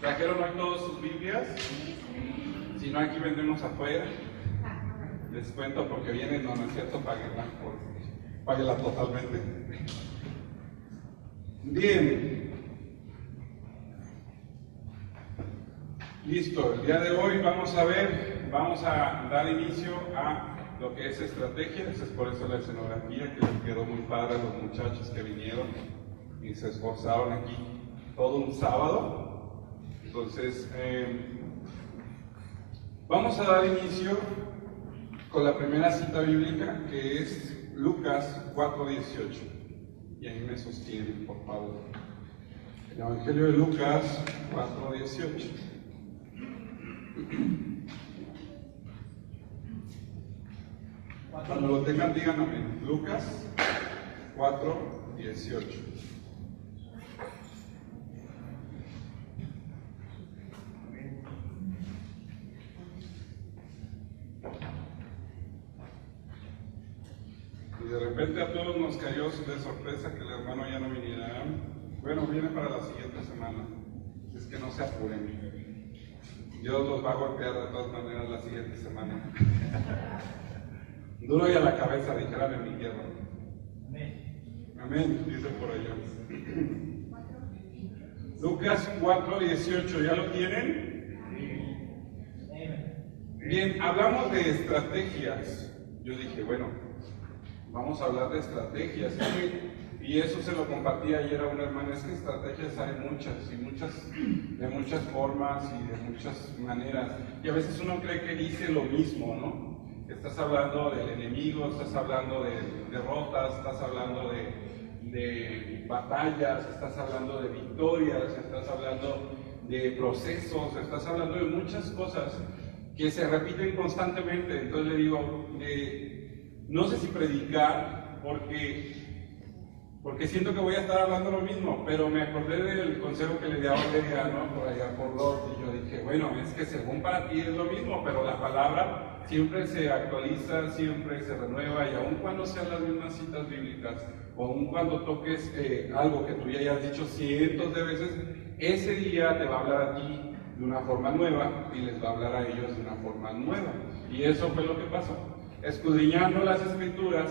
¿Trajeron hoy todos sus Biblias? Si no, aquí vendemos afuera. Les cuento porque vienen, no es cierto, páguenla totalmente. Bien. Listo, el día de hoy vamos a dar inicio a lo que es estrategia. Es por eso la escenografía que les quedó muy padre a los muchachos que vinieron y se esforzaron aquí todo un sábado. Entonces, vamos a dar inicio con la primera cita bíblica, que es Lucas 4:18. Y ahí me sostienen, por favor. El Evangelio de Lucas 4:18. Cuando lo tengan, digan amén. Lucas 4:18. Y de repente a todos nos cayó de sorpresa que el hermano ya no viniera. Bueno, viene para la siguiente semana. Es que no se apuren. Dios los va a golpear de todas maneras la siguiente semana. Duro y a la cabeza, dijeran en mi tierra. Amén, dice por allá. Lucas 4:18, ¿ya lo tienen? Bien, hablamos de estrategias. Yo dije, bueno, vamos a hablar de estrategias. Y eso se lo compartí ayer a una hermana, es que estrategias hay muchas, de muchas formas y de muchas maneras. Y a veces uno cree que dice lo mismo, ¿no? Estás hablando del enemigo, estás hablando de derrotas, estás hablando de batallas, estás hablando de victorias, estás hablando de procesos, estás hablando de muchas cosas que se repiten constantemente. Entonces le digo, no sé si predicar, porque siento que voy a estar hablando lo mismo, pero me acordé del consejo que le di a Valeria, ¿no? Por allá por Lot, y yo dije, bueno, es que según para ti es lo mismo, pero la palabra siempre se actualiza, siempre se renueva, y aun cuando sean las mismas citas bíblicas, o aun cuando toques algo que tú ya hayas dicho cientos de veces, ese día te va a hablar a ti de una forma nueva, y les va a hablar a ellos de una forma nueva. Y eso fue lo que pasó. Escudriñando las escrituras,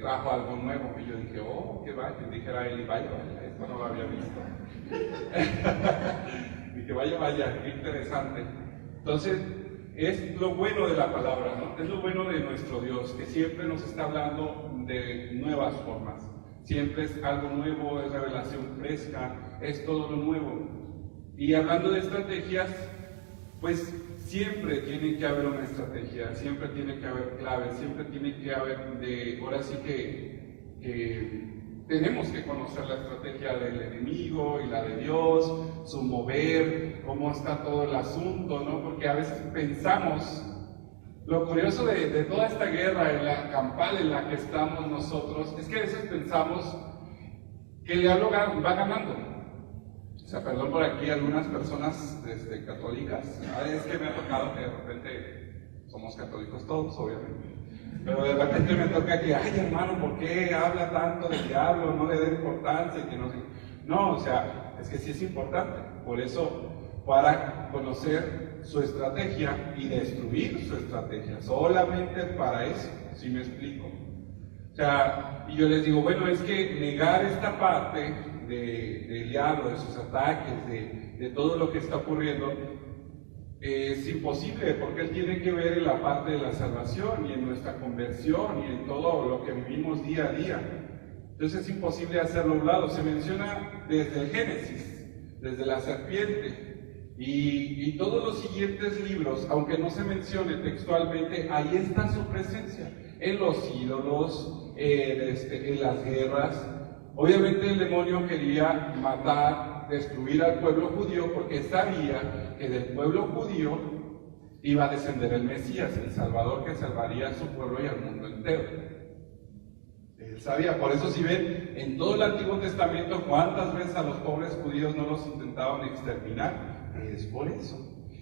trajo algo nuevo, y yo dije, oh, que vaya, dijera él, vaya, esto no lo había visto. Dije, vaya, qué interesante. Entonces, es lo bueno de la palabra, ¿no? Es lo bueno de nuestro Dios, que siempre nos está hablando de nuevas formas. Siempre es algo nuevo, es revelación fresca, es todo lo nuevo. Y hablando de estrategias, pues siempre tiene que haber una estrategia, siempre tiene que haber claves, siempre tiene que haber ahora sí que tenemos que conocer la estrategia del enemigo y la de Dios, su mover, cómo está todo el asunto, ¿no? Porque a veces pensamos, lo curioso de toda esta guerra, en la campal en la que estamos nosotros, es que a veces pensamos que el diablo va ganando. O sea, perdón por aquí algunas personas católicas, es que me ha tocado que de repente, somos católicos todos, obviamente, pero de repente me toca que, ay hermano, ¿por qué habla tanto del diablo? No le dé importancia, que no sé. No, o sea, es que sí es importante, por eso, para conocer su estrategia y destruir su estrategia, solamente para eso, ¿sí me explico? O sea, y yo les digo, bueno, es que negar esta parte del diablo, de sus ataques, de todo lo que está ocurriendo, es imposible, porque él tiene que ver en la parte de la salvación y en nuestra conversión y en todo lo que vivimos día a día. Entonces es imposible hacerlo a un lado. Se menciona desde el Génesis, desde la serpiente, y todos los siguientes libros, aunque no se mencione textualmente, ahí está su presencia, en los ídolos, en las guerras. Obviamente el demonio quería matar, destruir al pueblo judío, porque sabía que del pueblo judío iba a descender el Mesías, el Salvador que salvaría a su pueblo y al mundo entero. Él sabía, por eso si ven en todo el Antiguo Testamento cuántas veces a los pobres judíos no los intentaban exterminar, es por eso.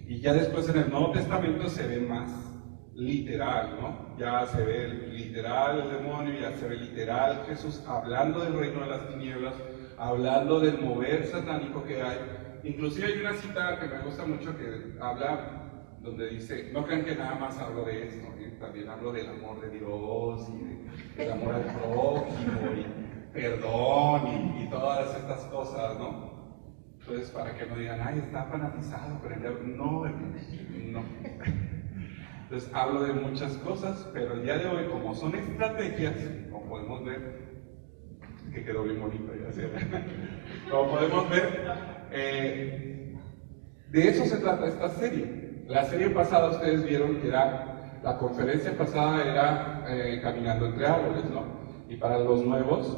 Y ya después en el Nuevo Testamento se ve más literal, ¿no? Ya se ve literal el demonio, ya se ve literal Jesús hablando del reino de las tinieblas, hablando del mover satánico que hay. Inclusive hay una cita que me gusta mucho que habla, donde dice, no crean que nada más hablo de esto, también hablo del amor de Dios y del amor al prójimo y perdón y todas estas cosas, ¿no? Entonces, para que no digan, ay, está fanatizado, pero no, no. Entonces, hablo de muchas cosas, pero el día de hoy, como son estrategias, como podemos ver, que quedó bien bonito, ya sé, como podemos ver, de eso se trata esta serie. La serie pasada ustedes vieron que era, la conferencia pasada era Caminando entre árboles, ¿no? Y para los nuevos,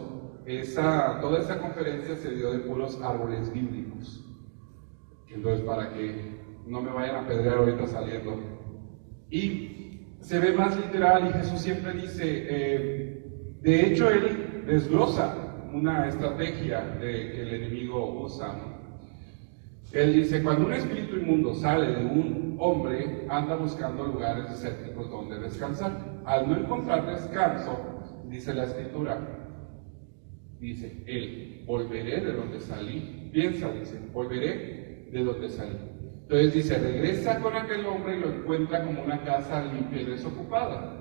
toda esa conferencia se dio de puros árboles bíblicos. Entonces, para que no me vayan a apedrear ahorita saliendo. Y se ve más literal, y Jesús siempre dice, de hecho, él desglosa una estrategia que el enemigo usa, ¿no? Él dice, cuando un espíritu inmundo sale de un hombre, anda buscando lugares desérticos donde descansar. Al no encontrar descanso, dice la Escritura, dice, él, volveré de donde salí. Piensa, dice, volveré de donde salí. Entonces dice, regresa con aquel hombre y lo encuentra como una casa limpia y desocupada.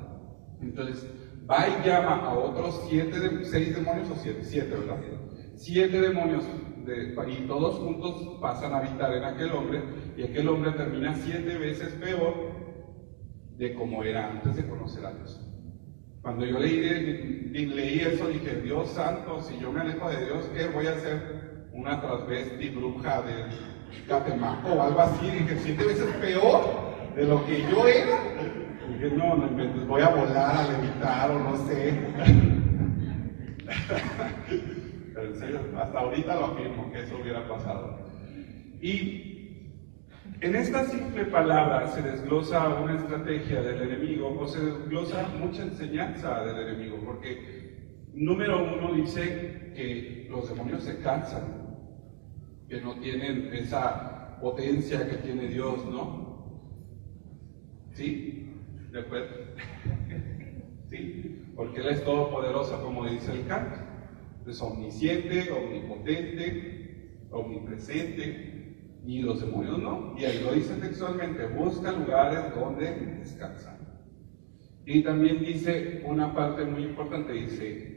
Entonces, va y llama a otros 6 demonios, o 7, ¿verdad? 7 demonios, y todos juntos pasan a habitar en aquel hombre, y aquel hombre termina 7 veces peor de como era antes de conocer a Dios. Cuando yo leí eso, dije, Dios santo, si yo me alejo de Dios, ¿qué voy a hacer? Una transvesti bruja de Catemaco o algo así. Dije, 7 veces peor de lo que yo era. Dije, no inventes, voy a volar, a levitar o no sé. Pero en serio, hasta ahorita lo afirmo que eso hubiera pasado. Y en esta simple palabra se desglosa una estrategia del enemigo, o se desglosa mucha enseñanza del enemigo, porque número 1 dice que los demonios se cansan, que no tienen esa potencia que tiene Dios, ¿no? ¿Sí? ¿De acuerdo? ¿Sí? Porque Él es todopoderoso, como dice el canto. Es omnisciente, omnipotente, omnipresente, y los demonios no. Y ahí lo dice textualmente, busca lugares donde descansar. Y también dice una parte muy importante, dice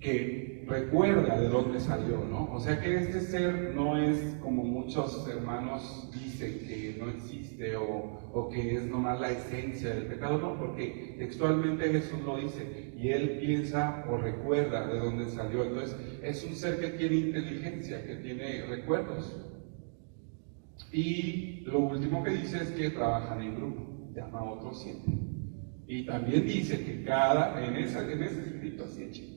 que recuerda de dónde salió, ¿no? O sea que este ser no es como muchos hermanos dicen que no existe o que es nomás la esencia del pecado, no, porque textualmente Jesús lo dice y él piensa o recuerda de dónde salió. Entonces es un ser que tiene inteligencia, que tiene recuerdos. Y lo último que dice es que trabajan en grupo, llama a otros 7. Y también dice que en ese escrito así chico,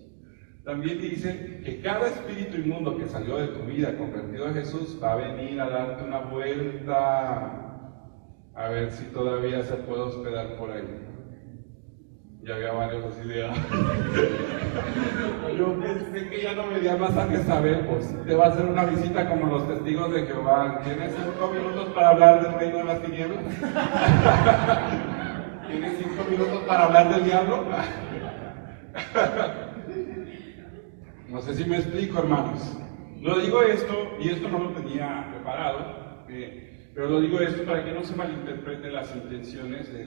también dice que cada espíritu inmundo que salió de tu vida convertido a Jesús va a venir a darte una vuelta, a ver si todavía se puede hospedar por ahí. Ya había varios así de... Yo pensé que ya no me dio masajes, a ver, pues te va a hacer una visita como los testigos de Jehová. ¿Tienes 5 minutos para hablar del reino de las tinieblas? ¿Tienes 5 minutos para hablar del diablo? No sé si me explico, hermanos. Lo digo esto, y esto no lo tenía preparado, pero lo digo esto para que no se malinterpreten las intenciones de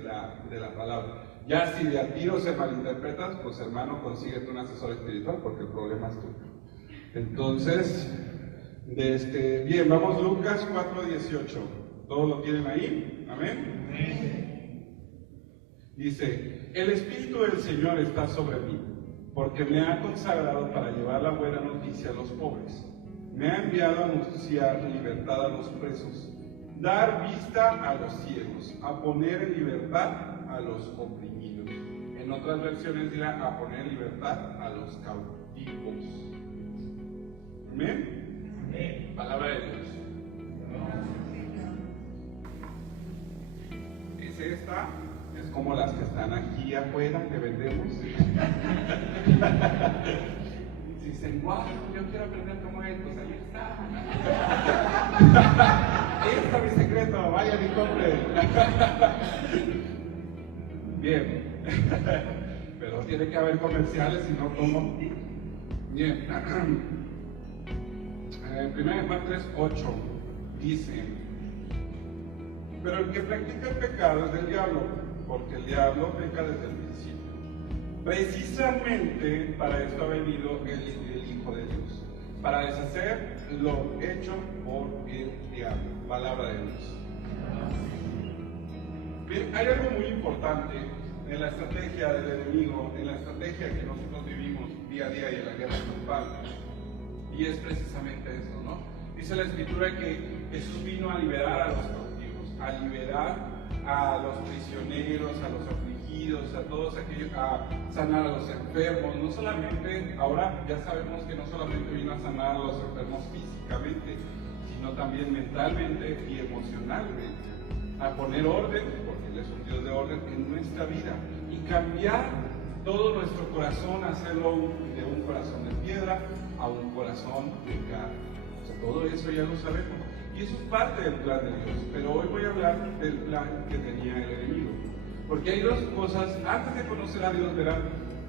la palabra. Ya si de a tiro se malinterpretas, pues hermano, consíguete un asesor espiritual porque el problema es tuyo. Entonces, bien, vamos Lucas 4:18. ¿Todos lo tienen ahí? ¿Amén? Dice, el Espíritu del Señor está sobre mí, porque me ha consagrado para llevar la buena noticia a los pobres. Me ha enviado a anunciar libertad a los presos, dar vista a los ciegos, a poner en libertad a los oprimidos. En otras versiones dirá a poner en libertad a los cautivos. ¿Amén? Amén. Palabra de Dios. Es como las que están aquí afuera que vendemos. Si dicen, wow, yo quiero aprender cómo es, pues ahí está. Ahí está mi secreto, vayan y compren. Bien. Pero tiene que haber comerciales, si no, ¿cómo? Bien. 1 Juan 3:8 dice: pero el que practica el pecado es del diablo, porque el diablo peca desde el principio. Precisamente para esto ha venido el Hijo de Dios, para deshacer lo hecho por el diablo. Palabra de Dios. Bien, hay algo muy importante en la estrategia del enemigo, en la estrategia que nosotros vivimos día a día y en la guerra grupal, y es precisamente eso, ¿no? Dice la Escritura que Jesús vino a liberar a los cautivos, a liberar a los prisioneros, a los afligidos, a todos aquellos, a sanar a los enfermos. No solamente, ahora ya sabemos que no solamente vino a sanar a los enfermos físicamente, sino también mentalmente y emocionalmente, a poner orden, porque Él es un Dios de orden, en nuestra vida y cambiar todo nuestro corazón, hacerlo de un corazón de piedra a un corazón de carne. O sea, todo eso ya lo sabemos. Y eso es parte del plan de Dios. Pero hoy voy a hablar del plan que tenía el enemigo. Porque hay dos cosas, antes de conocer a Dios, verán,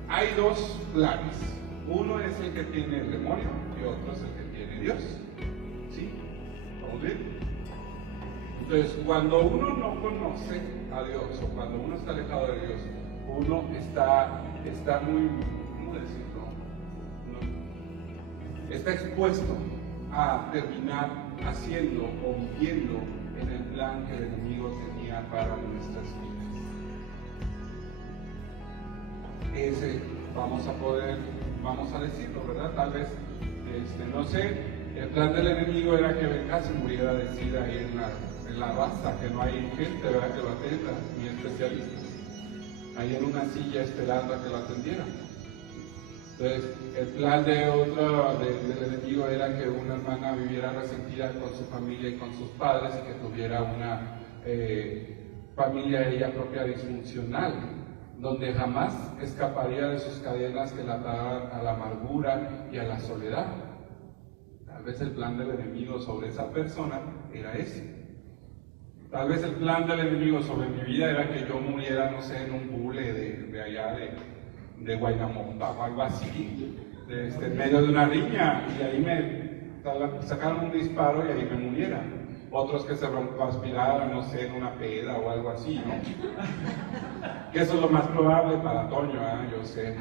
hay dos planes. Uno es el que tiene el demonio y otro es el que tiene Dios. ¿Sí? ¿Vamos bien? Entonces, cuando uno no conoce a Dios o cuando uno está alejado de Dios, uno está muy, ¿cómo decirlo? No, está expuesto a terminar haciendo o viviendo en el plan que el enemigo tenía para nuestras vidas. Ese vamos a decirlo, ¿verdad? Tal vez, no sé, el plan del enemigo era que Benja se muriera de SIDA ahí en la raza, que no hay gente, ¿verdad?, que lo atienda, ni especialistas, ahí en una silla esperando a que lo atendiera. Entonces, el plan del enemigo era que una hermana viviera resentida con su familia y con sus padres y que tuviera una familia ella propia disfuncional, donde jamás escaparía de sus cadenas que la ataban a la amargura y a la soledad. Tal vez el plan del enemigo sobre esa persona era ese. Tal vez el plan del enemigo sobre mi vida era que yo muriera, no sé, en un bule de allá de Guaynamota o algo así, en medio de una riña, y ahí me sacaron un disparo y ahí me muriera. Otros que se aspiraran, no sé, en una peda o algo así, ¿no? Que eso es lo más probable para Toño, yo sé.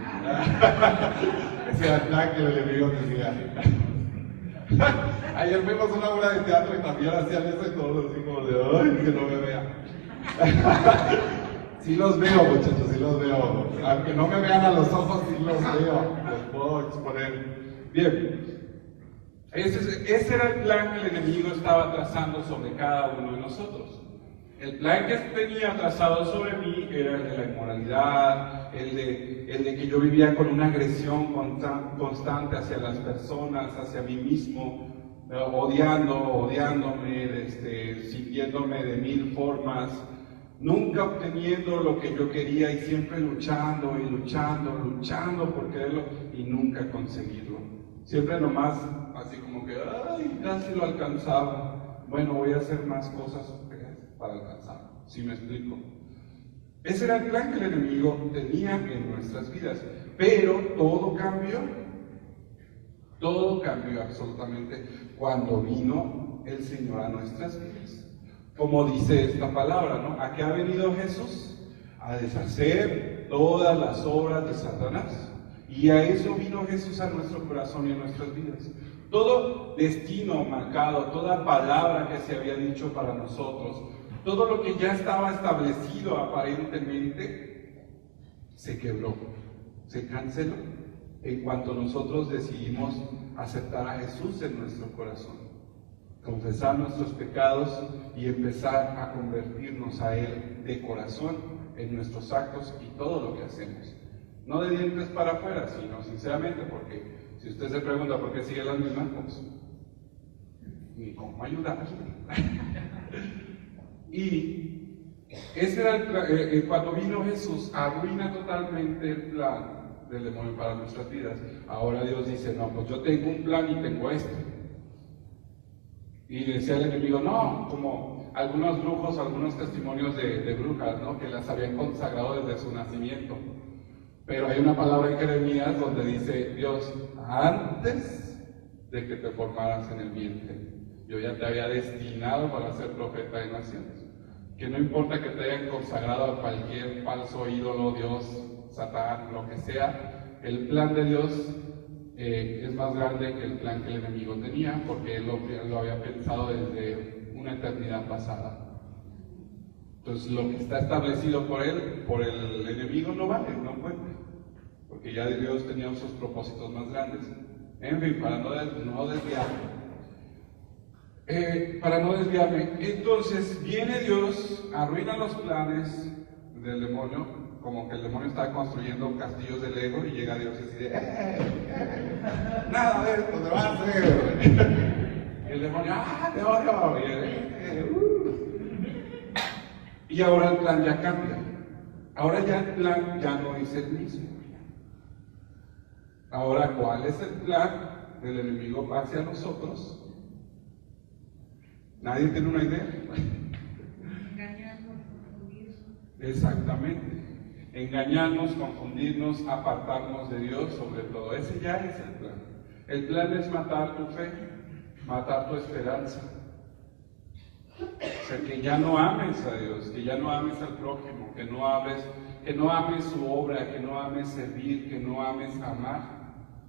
Ese era el plan que el enemigo decía. Ayer vimos una obra de teatro y también hacían eso y todos así como de, ¡ay, que no me vea! Sí los veo, muchachos, sí los veo. Aunque no me vean a los ojos, sí los veo. Les puedo exponer. Bien. Ese era el plan que el enemigo estaba trazando sobre cada uno de nosotros. El plan que tenía trazado sobre mí era el de la inmoralidad, el de que yo vivía con una agresión constante hacia las personas, hacia mí mismo, odiándome, sintiéndome de mil formas, nunca obteniendo lo que yo quería y siempre luchando por quererlo y nunca conseguirlo. Siempre nomás así como que, ay, casi lo alcanzaba. Bueno, voy a hacer más cosas para alcanzarlo, ¿sí me explico? Ese era el plan que el enemigo tenía en nuestras vidas, pero todo cambió absolutamente cuando vino el Señor a nuestras vidas. Como dice esta palabra, ¿no? ¿A qué ha venido Jesús? A deshacer todas las obras de Satanás. Y a eso vino Jesús a nuestro corazón y a nuestras vidas. Todo destino marcado, toda palabra que se había dicho para nosotros, todo lo que ya estaba establecido aparentemente, se quebró, se canceló en cuanto nosotros decidimos aceptar a Jesús en nuestro corazón, confesar nuestros pecados y empezar a convertirnos a Él de corazón en nuestros actos y todo lo que hacemos. No de dientes para afuera, sino sinceramente, porque si usted se pregunta por qué sigue las mismas cosas, ni cómo ayudarle. Y ese era cuando vino Jesús, arruina totalmente el plan del demonio para nuestras vidas. Ahora Dios dice, no, pues yo tengo un plan y tengo esto. Y decía el enemigo, no, como algunos brujos, algunos testimonios de brujas, ¿no?, que las habían consagrado desde su nacimiento. Pero hay una palabra en Jeremías donde dice Dios, antes de que te formaras en el vientre. Yo ya te había destinado para ser profeta de naciones. Que no importa que te hayan consagrado a cualquier falso ídolo, Dios, Satán, lo que sea, el plan de Dios es más grande que el plan que el enemigo tenía, porque él lo había pensado desde una eternidad pasada. Entonces lo que está establecido por él, por el enemigo, no vale, no cuenta, porque ya Dios tenía sus propósitos más grandes. En fin, para no desviarme, entonces viene Dios, arruina los planes del demonio, como que el demonio está construyendo castillos de Lego y llega Dios y dice, nada de esto te va a hacer. Y el demonio, te odio. Y ahora el plan ya cambia. Ahora ya el plan ya no es el mismo. Ahora, ¿cuál es el plan del enemigo hacia nosotros? ¿Nadie tiene una idea? Engañarnos, confundirnos. Exactamente. Engañarnos, confundirnos, apartarnos de Dios, sobre todo. Ese ya es el plan. El plan es matar tu fe, matar tu esperanza. O sea, que ya no ames a Dios, que ya no ames al prójimo, que no ames su obra, que no ames servir, que no ames amar.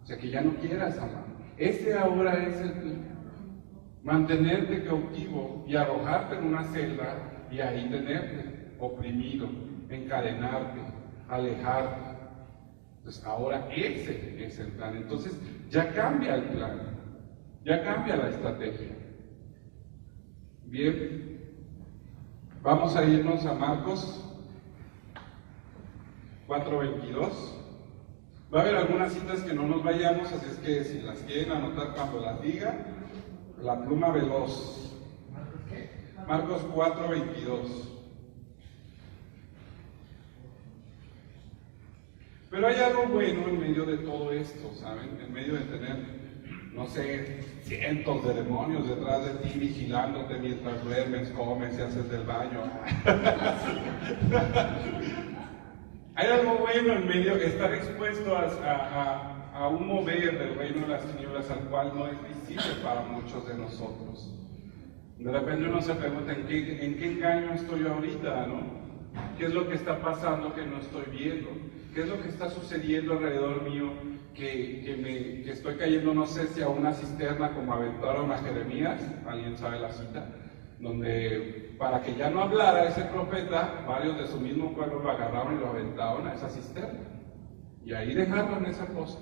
O sea, que ya no quieras amar. Ese ahora es el plan. Mantenerte cautivo y arrojarte en una celda y ahí tenerte oprimido, encadenarte, alejarte. Entonces ahora ese es el plan. Entonces ya cambia el plan, ya cambia la estrategia. Bien, vamos a irnos a Marcos 4:22. Va a haber algunas citas que no nos vayamos, así es que si las quieren anotar cuando las diga, la pluma veloz. Marcos 4:22. Pero hay algo bueno en medio de todo esto, ¿saben? En medio de tener, no sé, cientos de demonios detrás de ti vigilándote mientras duermes, comes y haces del baño. Hay algo bueno en medio, estar expuesto a un mover del reino de las tinieblas al cual no es visible para muchos de nosotros. De repente uno se pregunta, ¿en qué engaño estoy yo ahorita, no? ¿Qué es lo que está pasando que no estoy viendo? ¿Qué es lo que está sucediendo alrededor mío que estoy cayendo, no sé si a una cisterna como aventaron a Jeremías? ¿Alguien sabe la cita? Donde para que ya no hablara ese profeta, varios de su mismo pueblo lo agarraron y lo aventaron a esa cisterna. Y ahí dejaron esa cosa.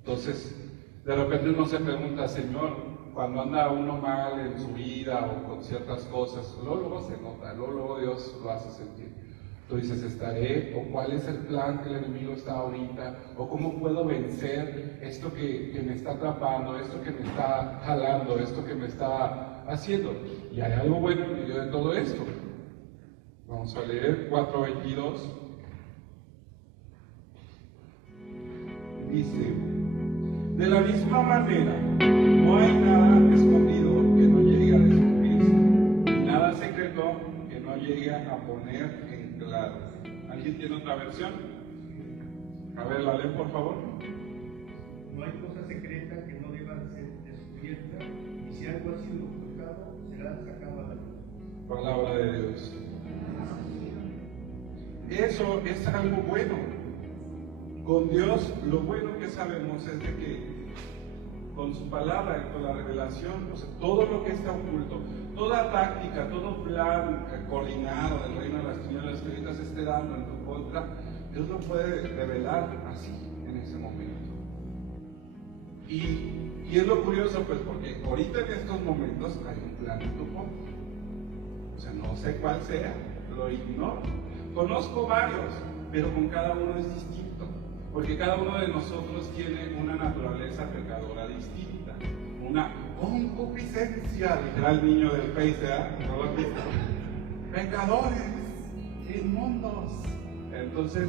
Entonces, de repente uno se pregunta, Señor, cuando anda uno mal en su vida o con ciertas cosas, luego se nota, luego Dios lo hace sentir. Tú dices, ¿estaré? ¿O cuál es el plan que el enemigo está ahorita? ¿O cómo puedo vencer esto que me está atrapando, esto que me está jalando, esto que me está haciendo? Y hay algo bueno en medio de todo esto. Vamos a leer 4:22. Dice, de la misma manera, no hay nada escondido que no llegue a descubrirse, y nada secreto que no llegue a poner en claro. ¿Alguien tiene otra versión? A ver, la leen por favor. No hay cosa secreta que no deba ser descubierta, y si algo ha sido ocultado, será sacado a la luz. Palabra de Dios. Eso es algo bueno. Con Dios, lo bueno que sabemos es de que con su palabra y con la revelación, o sea, todo lo que está oculto, toda táctica, todo plan coordinado del reino de las tinieblas que ahorita se esté dando en tu contra, Dios lo puede revelar así, en ese momento. Y es lo curioso, pues, porque ahorita en estos momentos hay un plan en tu contra. O sea, no sé cuál sea, lo ignoro. Conozco varios, pero con cada uno es distinto. Porque cada uno de nosotros tiene una naturaleza pecadora distinta, una concupiscencia, dijera el niño del Face, ¿no lo has visto? Pecadores, inmundos. Entonces,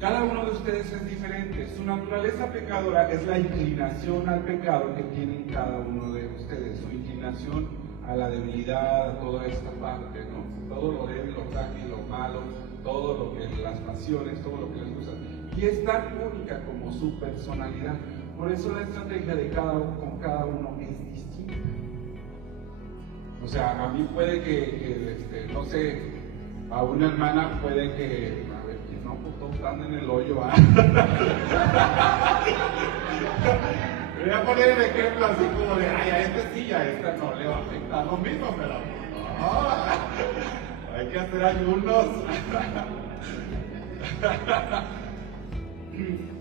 cada uno de ustedes es diferente. Su naturaleza pecadora es la inclinación al pecado que tienen cada uno de ustedes, su inclinación a la debilidad, a toda esta parte, ¿no? Todo lo débil, lo frágil, lo malo, todo lo que las pasiones, todo lo que les gusta. Y es tan única como su personalidad. Por eso la estrategia de con cada uno es distinta. O sea, a mí puede que no sé, a una hermana puede que, a ver, que no, pues todos están en el hoyo, ¿ah? Voy a poner el ejemplo así como de, ay, a este sí, a esta no le va a afectar lo mismo, pero no, hay que hacer ayunos.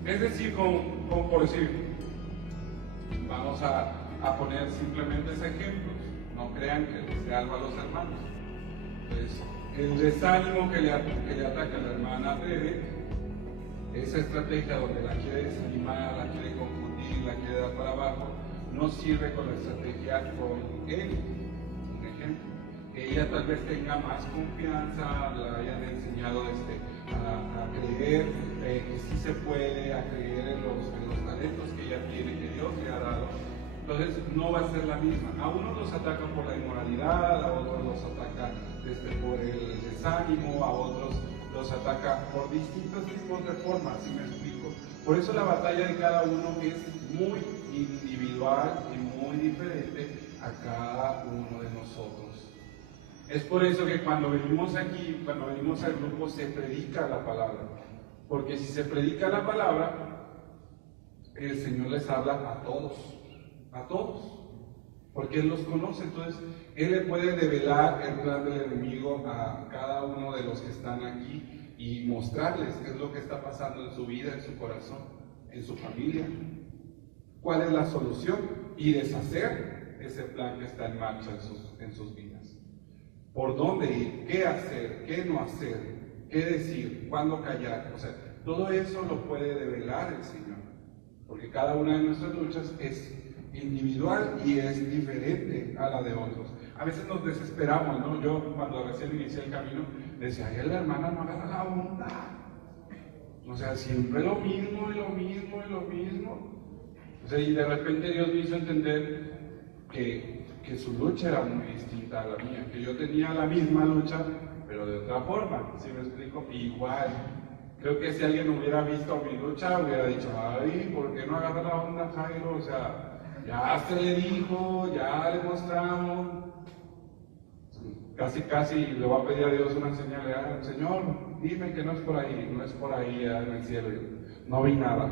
Es decir, por decir, vamos a poner simplemente ese ejemplo. No crean que les sea algo a los hermanos. Pues, el desánimo que le ataca a la hermana Tere, esa estrategia donde la quiere desanimar, la quiere confundir, la quiere dar para abajo, no sirve con la estrategia con él. Un ejemplo, que ella tal vez tenga más confianza, la hayan enseñado a creer que sí se puede, a creer en los talentos que ella tiene, que Dios le ha dado. Entonces no va a ser la misma. A unos los ataca por la inmoralidad, a otros los ataca por el desánimo, a otros los ataca por distintos tipos de formas, ¿sí me explico? Por eso la batalla de cada uno es muy individual y muy diferente a cada uno de nosotros. Es por eso que cuando venimos aquí, cuando venimos al grupo, se predica la palabra. Porque si se predica la palabra, el Señor les habla a todos, porque Él los conoce. Entonces Él le puede develar el plan del enemigo a cada uno de los que están aquí y mostrarles qué es lo que está pasando en su vida, en su corazón, en su familia, cuál es la solución, y deshacer ese plan que está en marcha en sus vidas. Por dónde ir, qué hacer, qué no hacer, qué decir, cuándo callar. O sea, todo eso lo puede develar el Señor, porque cada una de nuestras luchas es individual y es diferente a la de otros. A veces nos desesperamos, ¿no? Yo cuando recién inicié el camino decía, ay, la hermana no agarra la onda. O sea, siempre lo mismo y lo mismo y lo mismo. O sea, y de repente Dios me hizo entender que su lucha era muy distinta a la mía, que yo tenía la misma lucha, pero de otra forma, ¿sí me explico? Igual. Creo que si alguien hubiera visto mi lucha, hubiera dicho, ay, ¿por qué no agarra la onda, Jairo? O sea, ya se le dijo, ya le mostramos. Casi le voy a pedir a Dios una señal. Señor, dime que no es por ahí, no es por ahí en el cielo. No vi nada.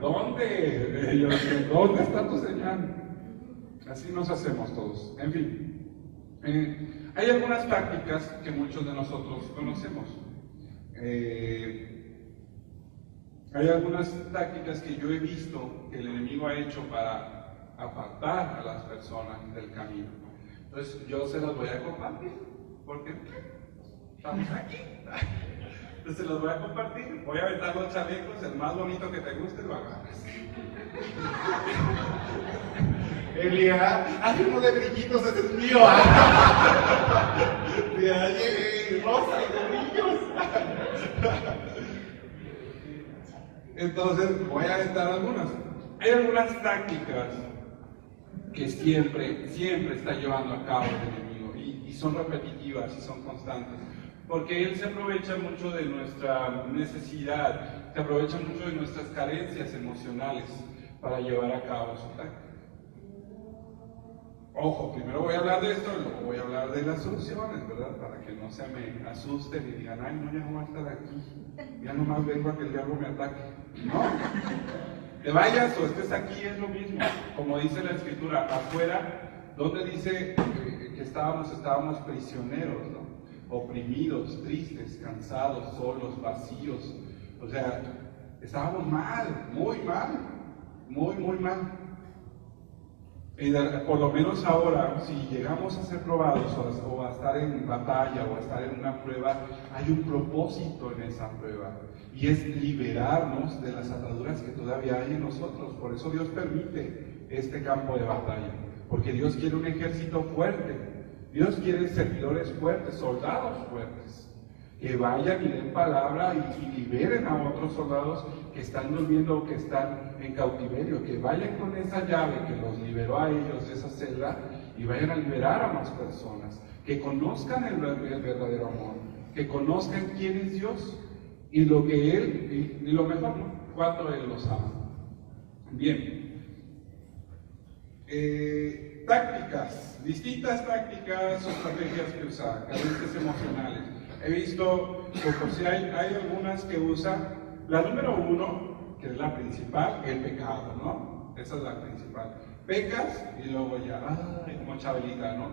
¿Dónde? Yo, ¿dónde está tu señal? Así nos hacemos todos. En fin, hay algunas tácticas que muchos de nosotros conocemos. Hay algunas tácticas que yo he visto que el enemigo ha hecho para apartar a las personas del camino. Entonces yo se las voy a compartir, porque estamos aquí. Entonces se los voy a compartir. Voy a aventar los chalecos, el más bonito que te guste lo agarras. Elia, haz uno de brillitos, ese es mío. De ahí, rosa de brillos. Entonces voy a aventar algunas. Hay algunas tácticas que siempre está llevando a cabo el enemigo, y son repetitivas y son constantes, porque él se aprovecha mucho de nuestra necesidad, se aprovecha mucho de nuestras carencias emocionales para llevar a cabo su táctica. Ojo, primero voy a hablar de esto, luego voy a hablar de las soluciones, ¿verdad? Para que no se me asusten y digan, ay, no, ya no voy a estar aquí, ya nomás vengo a que el diablo me ataque. No, te vayas o estés aquí es lo mismo. Como dice la Escritura, afuera, donde dice que estábamos prisioneros, ¿no? Oprimidos, tristes, cansados, solos, vacíos. O sea, estábamos mal, muy mal, muy mal. Y por lo menos ahora, si llegamos a ser probados o a estar en batalla o a estar en una prueba, hay un propósito en esa prueba, y es liberarnos de las ataduras que todavía hay en nosotros. Por eso Dios permite este campo de batalla, porque Dios quiere un ejército fuerte, Dios quiere servidores fuertes, soldados fuertes, que vayan y den palabra y liberen a otros soldados que están durmiendo o que están en cautiverio, que vayan con esa llave que los liberó a ellos de esa celda y vayan a liberar a más personas, que conozcan el verdadero amor, que conozcan quién es Dios y lo que Él, y lo mejor, ¿no? cuánto Él los ama. Bien. Tácticas, distintas tácticas o estrategias que usa, carencias emocionales. He visto, por si hay algunas que usa, la número 1, que es la principal, el pecado, ¿no? Esa es la principal. Pecas y luego ya, como Chabelita, ¿no?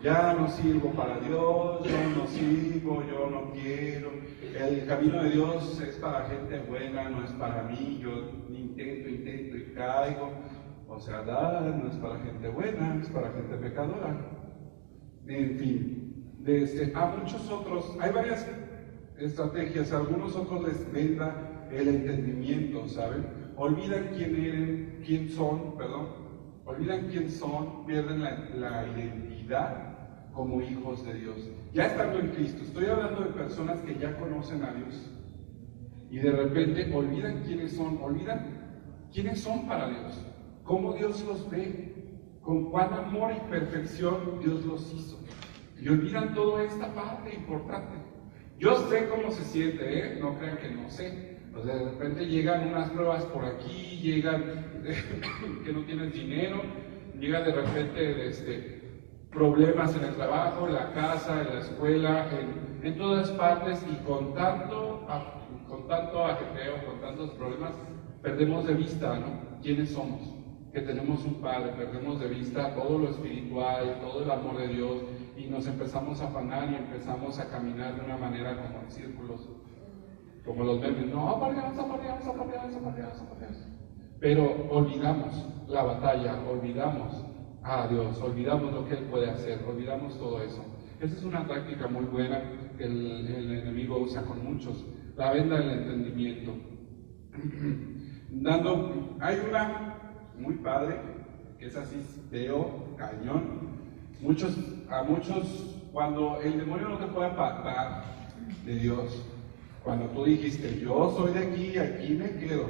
Ya no sirvo para Dios, yo no sirvo, yo no quiero. El camino de Dios es para gente buena, no es para mí, yo intento y caigo. O sea, no es para gente buena, es para gente pecadora. En fin, a muchos otros, hay varias estrategias, a algunos otros les venda el entendimiento, ¿saben? Olvidan quién son, pierden la identidad como hijos de Dios. Ya estando en Cristo, estoy hablando de personas que ya conocen a Dios y de repente olvidan quiénes son para Dios. Cómo Dios los ve, con cuán amor y perfección Dios los hizo. Y olvidan toda esta parte importante. Yo sé cómo se siente, no crean que no sé. O sea, de repente llegan unas pruebas por aquí, llegan que no tienes dinero, llega de repente problemas en el trabajo, en la casa, en la escuela, en todas partes, y con tanto ajetreo, con tantos problemas, perdemos de vista, ¿no? ¿Quiénes somos? Que tenemos un Padre, perdemos de vista todo lo espiritual, todo el amor de Dios, y nos empezamos a afanar y empezamos a caminar de una manera como en círculos, como los memes, no, por Dios. Pero olvidamos la batalla, olvidamos a Dios, olvidamos lo que Él puede hacer, olvidamos todo eso. Esa es una táctica muy buena que el enemigo usa con muchos, la venda del entendimiento. Hay una muy padre, que es así, veo, cañón. A muchos, cuando el demonio no te puede apartar de Dios, cuando tú dijiste, yo soy de aquí me quedo,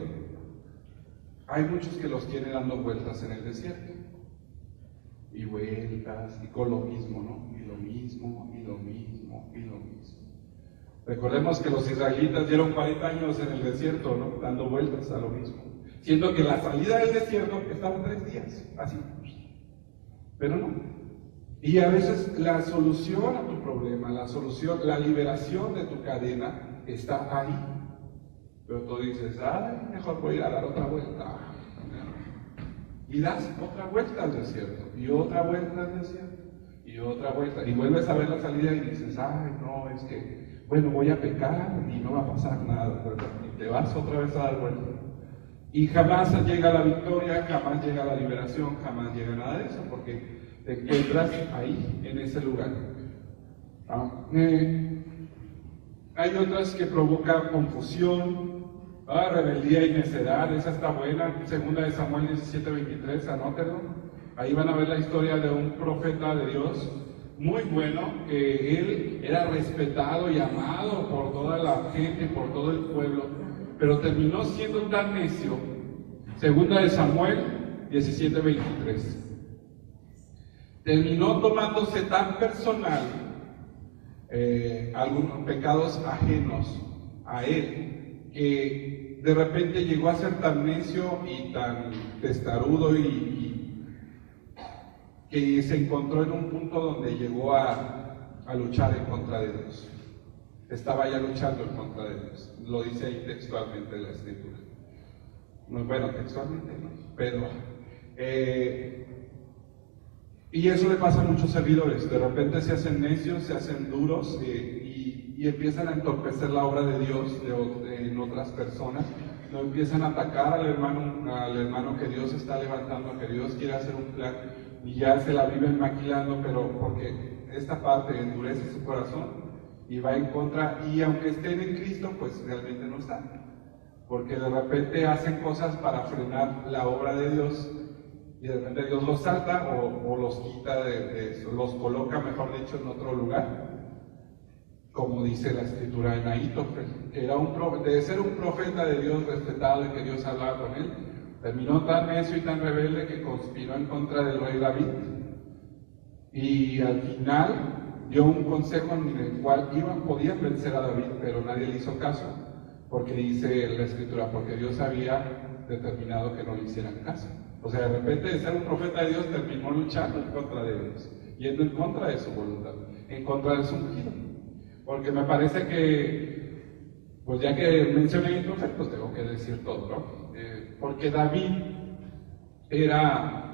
hay muchos que los tiene dando vueltas en el desierto, y vueltas, y con lo mismo, ¿no? Y lo mismo. Recordemos que los israelitas dieron 40 años en el desierto, ¿no? Dando vueltas a lo mismo. Siendo que la salida del desierto estaba 3 días, así. Pero no. Y a veces la solución a tu problema, la liberación de tu cadena está ahí. Pero tú dices, mejor voy a dar otra vuelta. Y das otra vuelta al desierto, y otra vuelta al desierto, y otra vuelta. Y vuelves a ver la salida y dices, no, es que, bueno, voy a pecar y no va a pasar nada, ¿verdad? Y te vas otra vez a dar vuelta. Y jamás llega la victoria, jamás llega la liberación, jamás llega nada de eso, porque te encuentras ahí, en ese lugar. Hay otras que provocan confusión, rebeldía y necedad. Esa está buena, 2 Samuel 17:23, anótenlo. Ahí van a ver la historia de un profeta de Dios muy bueno, que él era respetado y amado por toda la gente, por todo el pueblo, pero terminó siendo tan necio. 2 Samuel 17:23. Terminó tomándose tan personal algunos pecados ajenos a él, que de repente llegó a ser tan necio y tan testarudo y que se encontró en un punto donde llegó a luchar en contra de Dios. Estaba ya luchando en contra de Dios. Lo dice ahí textualmente la Escritura. Bueno, textualmente no, pero y eso le pasa a muchos servidores. De repente se hacen necios, se hacen duros y empiezan a entorpecer la obra de Dios en otras personas. Lo empiezan a atacar al hermano que Dios está levantando, que Dios quiere hacer un plan, y ya se la viven maquilando, pero porque esta parte endurece su corazón y va en contra, y aunque estén en Cristo, pues realmente no están, porque de repente hacen cosas para frenar la obra de Dios, y de repente Dios los salta o los quita los coloca, mejor dicho, en otro lugar, como dice la Escritura en Ahitofel, que era de ser un profeta de Dios respetado y que Dios hablaba con él, terminó tan necio y tan rebelde que conspiró en contra del rey David, y al final dio un consejo en el cual podían vencer a David, pero nadie le hizo caso, porque dice la Escritura, porque Dios había determinado que no le hicieran caso. O sea, de repente de ser un profeta de Dios terminó luchando en contra de Dios, yendo en contra de su voluntad, en contra de su ungido. Porque me parece que, pues ya que mencioné el profeta, pues tengo que decir todo, ¿no? Porque David era,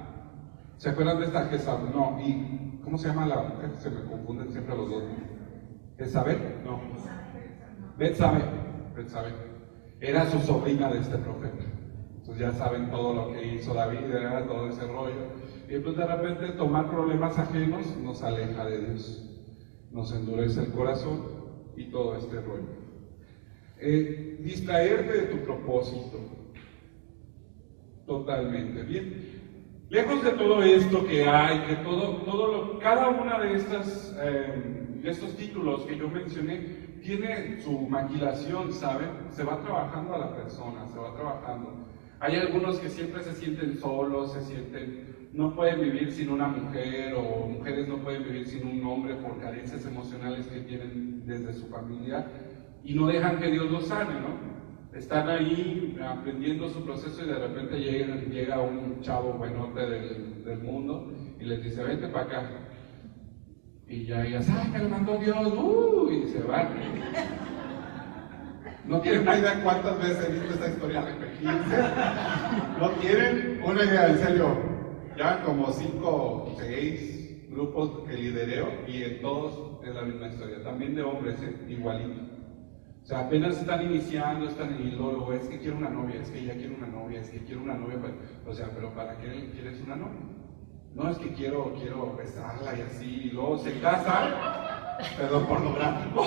¿se acuerdan de esta Jezabel? No, y ¿cómo se llama la mujer? Se me confunden siempre los dos. ¿Jezabel? No. Betsabé. Era su sobrina de este profeta. Entonces ya saben todo lo que hizo David, era todo ese rollo. Y pues de repente tomar problemas ajenos nos aleja de Dios, nos endurece el corazón y todo este rollo. Distraerte de tu propósito, totalmente bien. Lejos de todo esto que hay, que cada una de estos títulos que yo mencioné tiene su maquilación, ¿saben? Se va trabajando a la persona, se va trabajando. Hay algunos que siempre se sienten solos, no pueden vivir sin una mujer, o mujeres no pueden vivir sin un hombre por carencias emocionales que tienen desde su familia, y no dejan que Dios los sane, ¿no? Están ahí aprendiendo su proceso y de repente llega un chavo buenote del mundo y les dice, vente para acá. Y ya ellas, ¡ay, me lo mandó Dios! Y se van. No tienen una idea cuántas veces he visto esta historia repetirse. No tienen una idea, en serio. Ya como 5 o 6 grupos que lidereo y en todos es la misma historia. También de hombres, igualito. O sea, apenas están iniciando, están en el luego, es que quiero una novia, es que ella quiere una novia, es que quiero una novia. O sea, pero ¿para qué quieres una novia? No, es que quiero besarla y así, y luego se casan, perdón, pornográfico,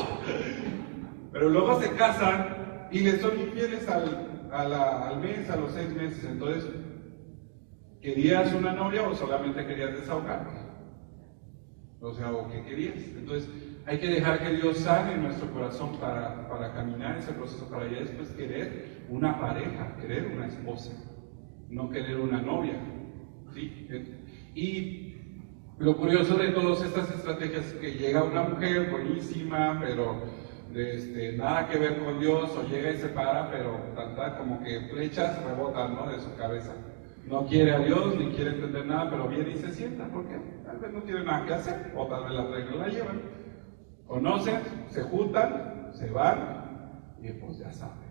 pero luego se casan y les son infieles al mes, a los 6 meses. Entonces, ¿querías una novia o solamente querías desahogarte? O sea, ¿o qué querías? Entonces, hay que dejar que Dios sane nuestro corazón para caminar ese proceso, para ya después querer una pareja, querer una esposa, no querer una novia, ¿sí? Y lo curioso de todas estas estrategias es que llega una mujer buenísima, pero nada que ver con Dios, o llega y se para, pero como que flechas rebotan, ¿no?, de su cabeza. No quiere a Dios, ni quiere entender nada, pero viene y se sienta, porque tal vez no tiene nada que hacer, o tal vez la traen y la llevan. Conocen, se juntan, se van, y pues ya saben.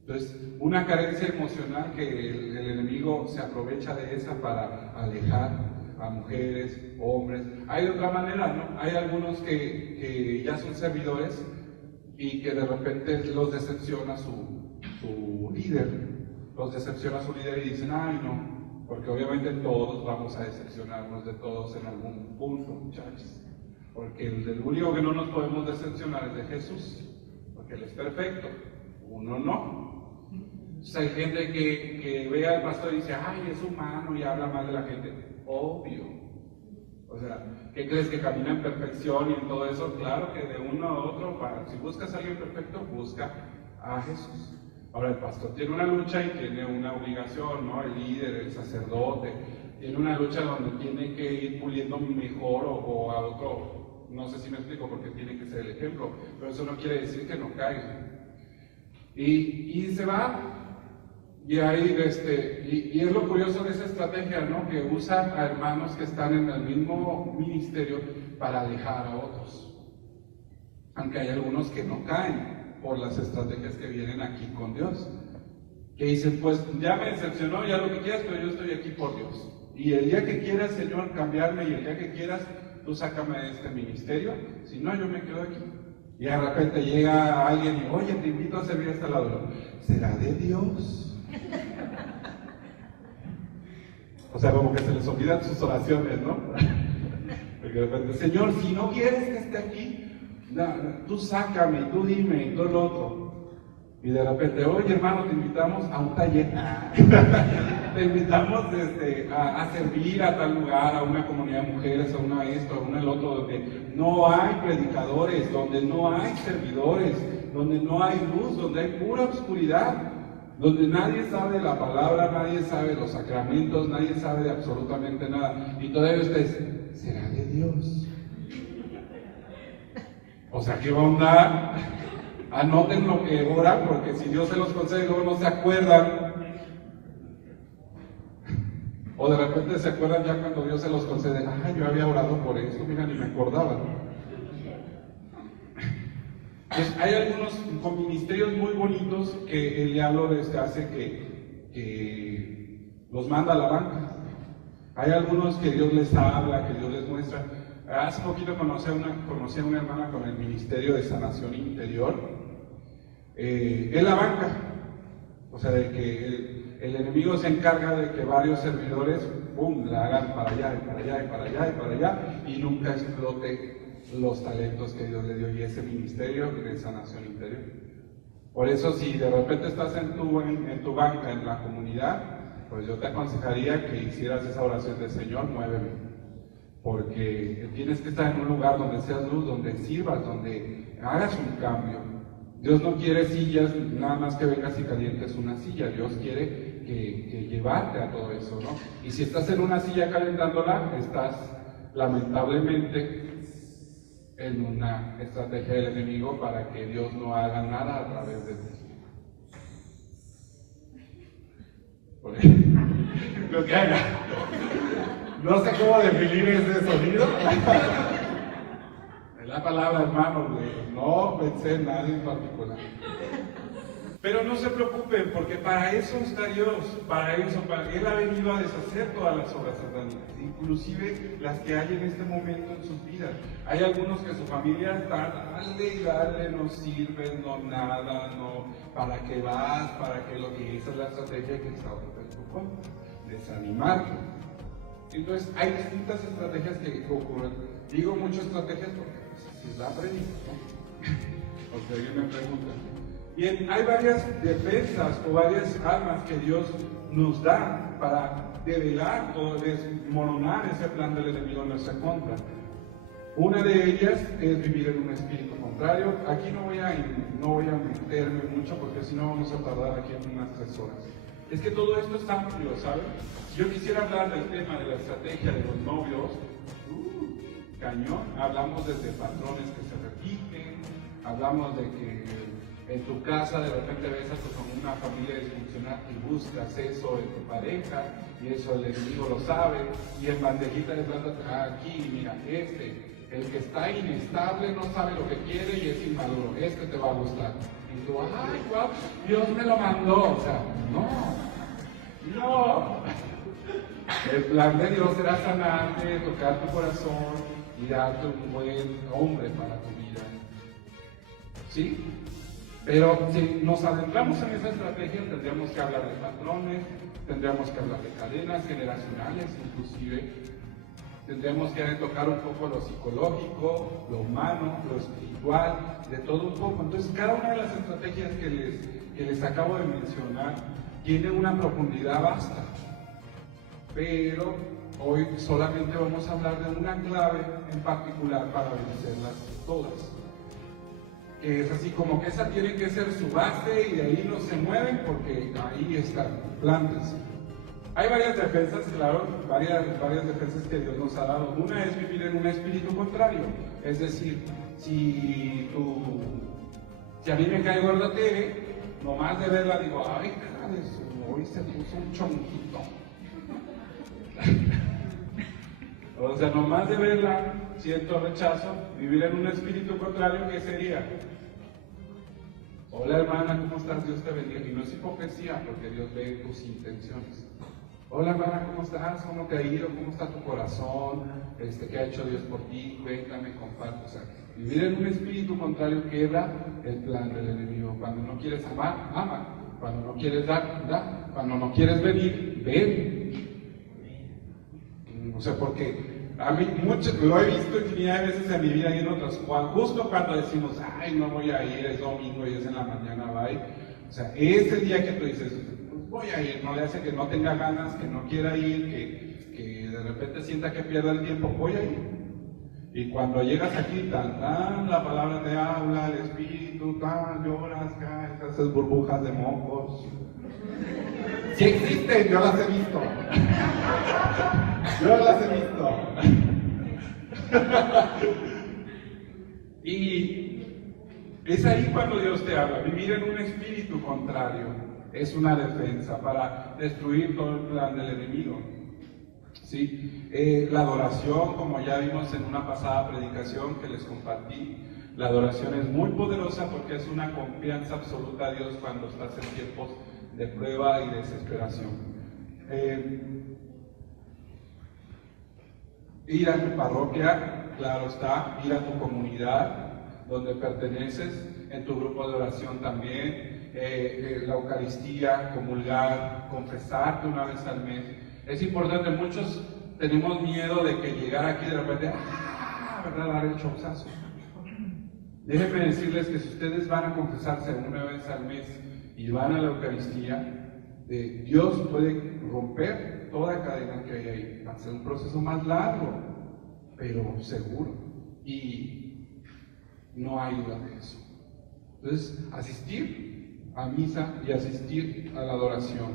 Entonces, una carencia emocional que el enemigo se aprovecha de esa para alejar a mujeres, hombres. Hay de otra manera, ¿no? Hay algunos que ya son servidores y que de repente los decepciona su líder. Los decepciona su líder y dicen, ay no, porque obviamente todos vamos a decepcionarnos de todos en algún punto, muchachos. Porque el único que no nos podemos decepcionar es de Jesús, porque Él es perfecto, uno no. Entonces hay gente que ve al pastor y dice, ay, es humano y habla mal de la gente. Obvio. O sea, ¿qué crees, que camina en perfección y en todo eso? Claro que de uno a otro, si buscas a alguien perfecto, busca a Jesús. Ahora el pastor tiene una lucha y tiene una obligación, ¿no? El líder, el sacerdote, tiene una lucha donde tiene que ir puliendo mejor o a otro. No sé si me explico, porque tiene que ser el ejemplo, pero eso no quiere decir que no caiga. Y se va. Y ahí, y es lo curioso de esa estrategia, ¿no?, que usa a hermanos que están en el mismo ministerio para alejar a otros. Aunque hay algunos que no caen por las estrategias que vienen aquí con Dios. Que dicen, pues ya me decepcionó, ya lo que quieras, pero yo estoy aquí por Dios. Y el día que quieras, Señor, cambiarme, y el día que quieras, tú sácame de este ministerio. Si no, yo me quedo aquí. Y de repente llega alguien y, oye, te invito a servir a este lado. ¿Será de Dios? O sea, como que se les olvidan sus oraciones, ¿no? Porque de repente, Señor, si no quieres que esté aquí, tú sácame, tú dime, y todo lo otro. Y de repente, oye, hermano, te invitamos a un taller. Te invitamos a servir a tal lugar, a una comunidad de mujeres, a una esto, a una el otro, donde no hay predicadores, donde no hay servidores, donde no hay luz, donde hay pura oscuridad. Donde nadie sabe la palabra, nadie sabe los sacramentos, nadie sabe de absolutamente nada. Y todavía ustedes, ¿será de Dios? O sea, ¿qué va a andar anoten lo que oran, porque si Dios se los concede, luego no se acuerdan. O de repente se acuerdan ya cuando Dios se los concede. Yo había orado por esto, mira, ni me acordaba. Pues hay algunos con ministerios muy bonitos que el diablo hace que los manda a la banca. Hay algunos que Dios les habla, que Dios les muestra. Hace poquito conocí a una hermana con el ministerio de sanación interior en la banca. O sea, de que el enemigo se encarga de que varios servidores, la hagan para allá, y para allá, y para allá, y para allá, y nunca explote los talentos que Dios le dio y ese ministerio de sanación interior. Por eso, si de repente estás en tu banca, en la comunidad, pues yo te aconsejaría que hicieras esa oración de Señor, muéveme. Porque tienes que estar en un lugar donde seas luz, donde sirvas, donde hagas un cambio. Dios no quiere sillas, nada más que vengas y calientes una silla. Dios quiere que llevarte a todo eso, ¿no? Y si estás en una silla calentándola, estás lamentablemente en una estrategia del enemigo para que Dios no haga nada a través de ti. Lo que haga. No sé cómo definir ese sonido. Es la palabra, hermano, no pensé en nadie en particular. Pero no se preocupen, porque para eso está Dios, para eso, Él ha venido a deshacer todas las obras satánicas, inclusive las que hay en este momento en sus vidas. Hay algunos que su familia está, dale, no sirven, no nada, no, ¿para qué vas? ¿Para qué lo que? Esa es la estrategia que está en tu contra, desanimarte. Entonces, hay distintas estrategias que ocurren. Digo muchas estrategias porque así es la predica, ¿no? Porque alguien me pregunta. Bien, hay varias defensas o varias armas que Dios nos da para develar o desmoronar ese plan del enemigo en nuestra contra. Una de ellas es vivir en un espíritu contrario. Aquí no voy a meterme mucho porque si no vamos a tardar aquí en unas 3 horas. Es que todo esto es amplio, ¿saben? Si yo quisiera hablar del tema de la estrategia de los novios, cañón, hablamos desde patrones que se repiten, hablamos de que en tu casa de repente ves a una familia disfuncional y buscas eso en tu pareja, y eso el enemigo lo sabe, y en bandejita de plata, aquí, mira, el que está inestable no sabe lo que quiere y es inmaduro, te va a gustar. Y tú, ay, wow, Dios me lo mandó, o sea, no. El plan de Dios será sanarte, tocar tu corazón y darte un buen hombre para tu vida. ¿Sí? Pero si nos adentramos en esa estrategia, tendríamos que hablar de patrones, tendríamos que hablar de cadenas generacionales, inclusive. Tendríamos que tocar un poco lo psicológico, lo humano, lo espiritual, de todo un poco. Entonces, cada una de las estrategias que les acabo de mencionar tiene una profundidad vasta. Pero hoy solamente vamos a hablar de una clave en particular para vencerlas todas. Es así como que esa tiene que ser su base y de ahí no se mueven porque ahí están, plántense. Hay varias defensas, claro, varias defensas que Dios nos ha dado. Una es vivir en un espíritu contrario, es decir, si a mí me cae gorda TV, nomás de verla digo, ay, caray, hoy se puso un chonquito. O sea, nomás de verla siento rechazo. Vivir en un espíritu contrario, ¿qué sería? Hola hermana, ¿cómo estás? Dios te bendiga. Y no es hipocresía, porque Dios ve tus intenciones. Hola hermana, ¿cómo estás? ¿Cómo te ha ido? ¿Cómo está tu corazón? ¿Qué ha hecho Dios por ti? Cuéntame, comparte. O sea, vivir en un espíritu contrario quebra el plan del enemigo. Cuando no quieres amar, ama. Cuando no quieres dar, da. Cuando no quieres venir, ven. O sea, porque a mí lo he visto infinidad de veces en mi vida y en otras. Justo cuando decimos, ay, no voy a ir, es domingo y es en la mañana, bye. O sea, ese día que tú dices, pues voy a ir, no le hace que no tenga ganas, que no quiera ir, que de repente sienta que pierda el tiempo, voy a ir. Y cuando llegas aquí, la palabra te habla, el espíritu, lloras, caes, haces burbujas de mocos. Sí existen, yo las he visto. Yo las he visto. Es ahí cuando Dios te habla. Vivir en un espíritu contrario es una defensa para destruir todo el plan del enemigo. ¿Sí? La adoración, como ya vimos en una pasada predicación que les compartí, la adoración es muy poderosa porque es una confianza absoluta a Dios cuando estás en tiempos de prueba y desesperación. Ir a tu parroquia, claro está, ir a tu comunidad donde perteneces, en tu grupo de oración también, la Eucaristía, comulgar, confesarte una vez al mes. Es importante, muchos tenemos miedo de que llegar aquí de repente, ¿verdad? Dar el chauzazo. Déjenme decirles que si ustedes van a confesarse una vez al mes y van a la Eucaristía, Dios puede romper toda cadena que hay ahí. Va a ser un proceso más largo, pero seguro. Y no hay duda de eso. Entonces, asistir a misa y asistir a la adoración.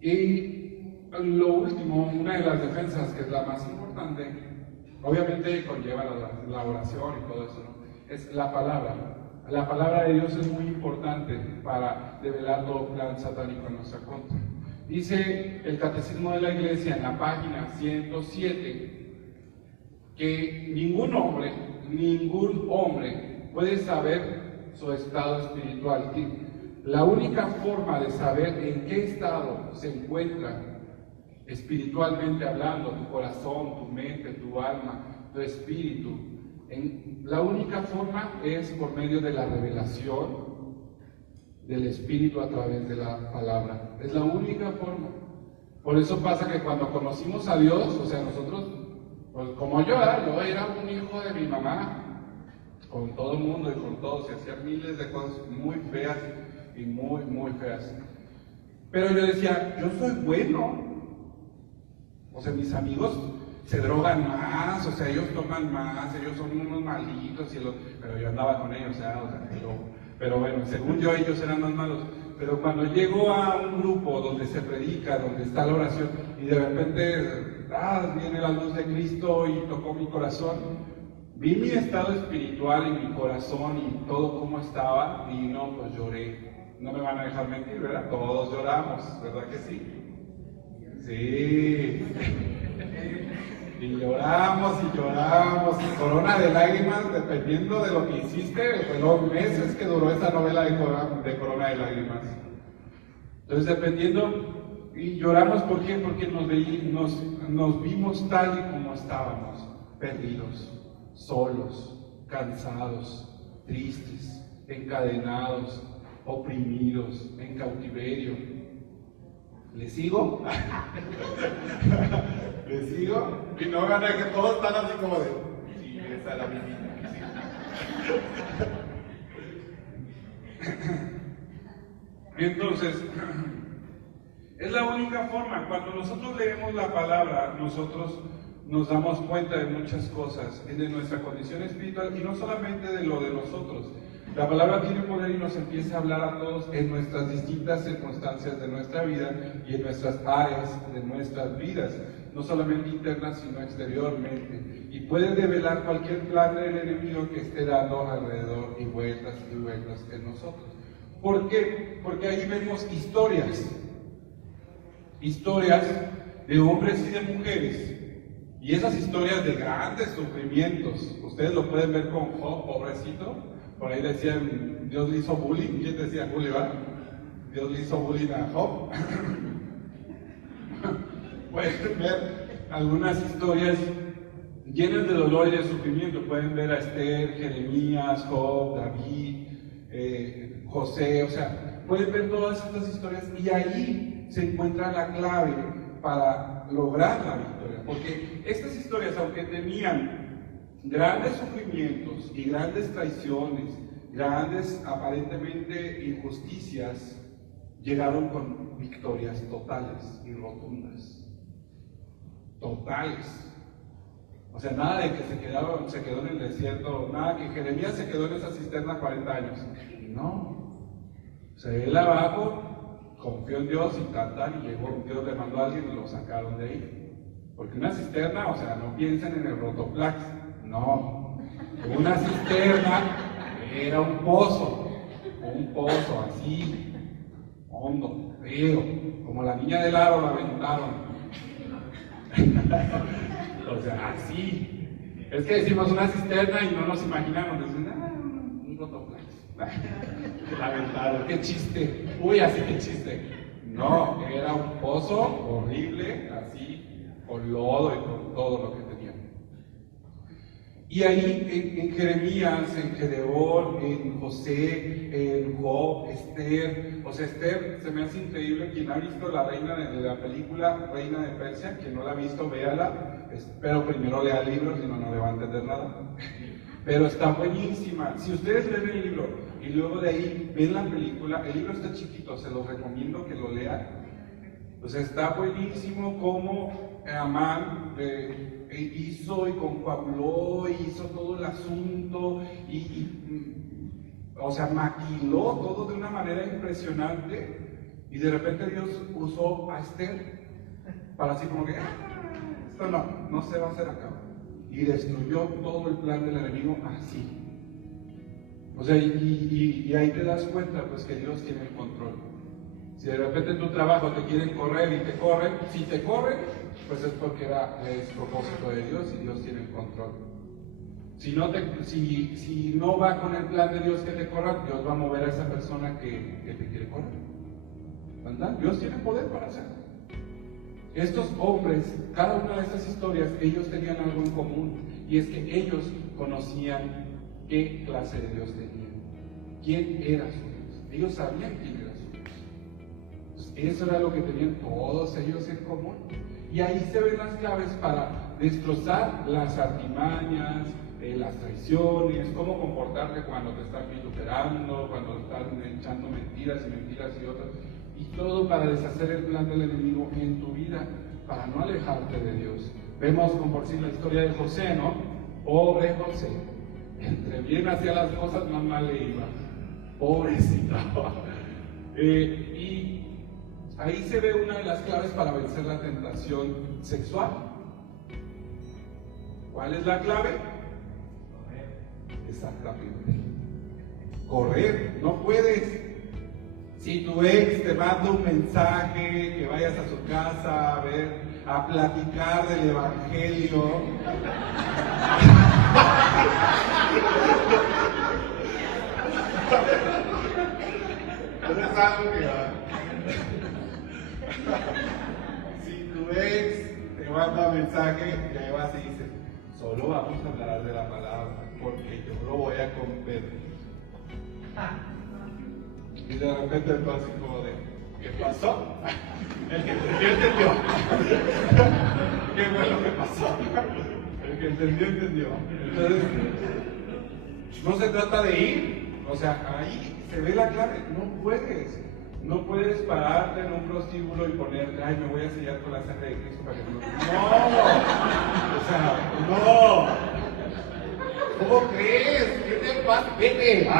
Y lo último, una de las defensas, que es la más importante, obviamente conlleva la oración y todo eso, ¿no? Es la palabra. La palabra de Dios es muy importante para develar todo plan satánico en nuestra contra. Dice el Catecismo de la Iglesia en la página 107 que ningún hombre puede saber su estado espiritual. La única forma de saber en qué estado se encuentra espiritualmente hablando, tu corazón, tu mente, tu alma, tu espíritu, la única forma es por medio de la revelación del Espíritu a través de la palabra. Es la única forma. Por eso pasa que cuando conocimos a Dios, o sea, nosotros, pues como yo era un hijo de mi mamá, con todo el mundo y con todos, y hacía miles de cosas muy feas y muy, muy feas. Pero yo decía, yo soy bueno. O sea, mis amigos se drogan más, o sea, ellos toman más, ellos son unos malitos, pero yo andaba con ellos, pero bueno, según yo ellos eran más malos. Pero cuando llego a un grupo donde se predica, donde está la oración, y de repente viene la luz de Cristo y tocó mi corazón, vi mi estado espiritual y mi corazón y todo cómo estaba, y no, pues lloré. No me van a dejar mentir, ¿verdad? Todos lloramos, ¿verdad que sí? Sí. Y lloramos, y corona de lágrimas, dependiendo de lo que hiciste, fueron meses que duró esa novela de Corona de Lágrimas. Entonces, dependiendo, y lloramos, ¿por qué? Porque nos vimos tal y como estábamos, perdidos, solos, cansados, tristes, encadenados, oprimidos, en cautiverio. ¿Le sigo? ¿Le sigo? Y no vean que todos están así como de, sí, esa es la misma. Entonces, es la única forma. Cuando nosotros leemos la palabra, nosotros nos damos cuenta de muchas cosas, de nuestra condición espiritual y no solamente de lo de nosotros. La palabra tiene poder y nos empieza a hablar a todos en nuestras distintas circunstancias de nuestra vida y en nuestras áreas de nuestras vidas, no solamente internas sino exteriormente. Y puede develar cualquier plan del enemigo que esté dando alrededor y vueltas en nosotros. ¿Por qué? Porque ahí vemos historias de hombres y de mujeres. Y esas historias de grandes sufrimientos, ustedes lo pueden ver con Job, pobrecito. Por ahí decían, Dios le hizo bullying. ¿Quién decía bullying, va? Dios le hizo bullying a Job. Pueden ver algunas historias llenas de dolor y de sufrimiento. Pueden ver a Esther, Jeremías, Job, David, José, o sea, pueden ver todas estas historias y ahí se encuentra la clave para lograr la victoria. Porque estas historias, aunque tenían grandes sufrimientos y grandes traiciones, grandes aparentemente injusticias, llegaron con victorias totales y rotundas. Totales. O sea, nada de que se quedó en el desierto, nada que Jeremías se quedó en esa cisterna 40 años. No. O sea, él abajo confió en Dios y y llegó, Dios le mandó a alguien y lo sacaron de ahí. Porque una cisterna, o sea, no piensen en el Rotoplas. No, una cisterna era un pozo así, hondo, feo, como la niña del aro la aventaron. O sea, así. Es que decimos una cisterna y no nos imaginamos, decimos, un rotoplas. La aventaron, qué chiste, uy, así que chiste. No, era un pozo horrible, así, con lodo y con todo lo que tenía. Y ahí en Jeremías, en Gedeón, en José, en Job, Esther, o sea, Esther se me hace increíble. Quien ha visto la película Reina de Persia, quien no la ha visto, véala, pero primero lea el libro, si no, no le va a entender nada. Pero está buenísima. Si ustedes leen el libro y luego de ahí ven la película, el libro está chiquito, se los recomiendo que lo lean. O sea, está buenísimo cómo Amán hizo y confabuló y hizo todo el asunto o sea, maquiló todo de una manera impresionante, y de repente Dios usó a Esther para así como que esto no se va a hacer acá, y destruyó todo el plan del enemigo así. O sea, y ahí te das cuenta pues que Dios tiene el control. Si de repente en tu trabajo te quieren correr y te corren, si te corren, pues es porque es propósito de Dios y Dios tiene el control. Si no va con el plan de Dios que te corra, Dios va a mover a esa persona que te quiere correr. ¿Verdad? Dios tiene poder para hacerlo. Estos hombres, cada una de estas historias, ellos tenían algo en común, y es que ellos conocían qué clase de Dios tenían, quién era su Dios. Ellos sabían quién era su Dios. Entonces, eso era lo que tenían todos ellos en común. Y ahí se ven las claves para destrozar las artimañas, las traiciones, cómo comportarte cuando te están vituperando, cuando te están echando mentiras y otras, y todo para deshacer el plan del enemigo en tu vida, para no alejarte de Dios. Vemos como por sí la historia de José, ¿no? Pobre José, entre bien hacía las cosas, más mal le iba, pobrecito. Y ahí se ve una de las claves para vencer la tentación sexual. ¿Cuál es la clave? Exactamente. Correr, no puedes. Si tu ex te manda un mensaje, que vayas a su casa a ver, a platicar del evangelio. Eso es algo que va. Si tu ex te manda un mensaje, ya vas y dices, solo vamos a hablar de la palabra, porque yo lo voy a convertir. Y de repente entonces como de, ¿qué pasó? El que entendió. ¿Qué fue lo que pasó? El que entendió. Entonces, no se trata de ir, o sea, ahí se ve la clave, no puedes pararte en un prostíbulo y ponerte, ay, me voy a sellar con la sangre de Cristo para que no, ¿cómo crees? ¿Qué te pasa? Vete,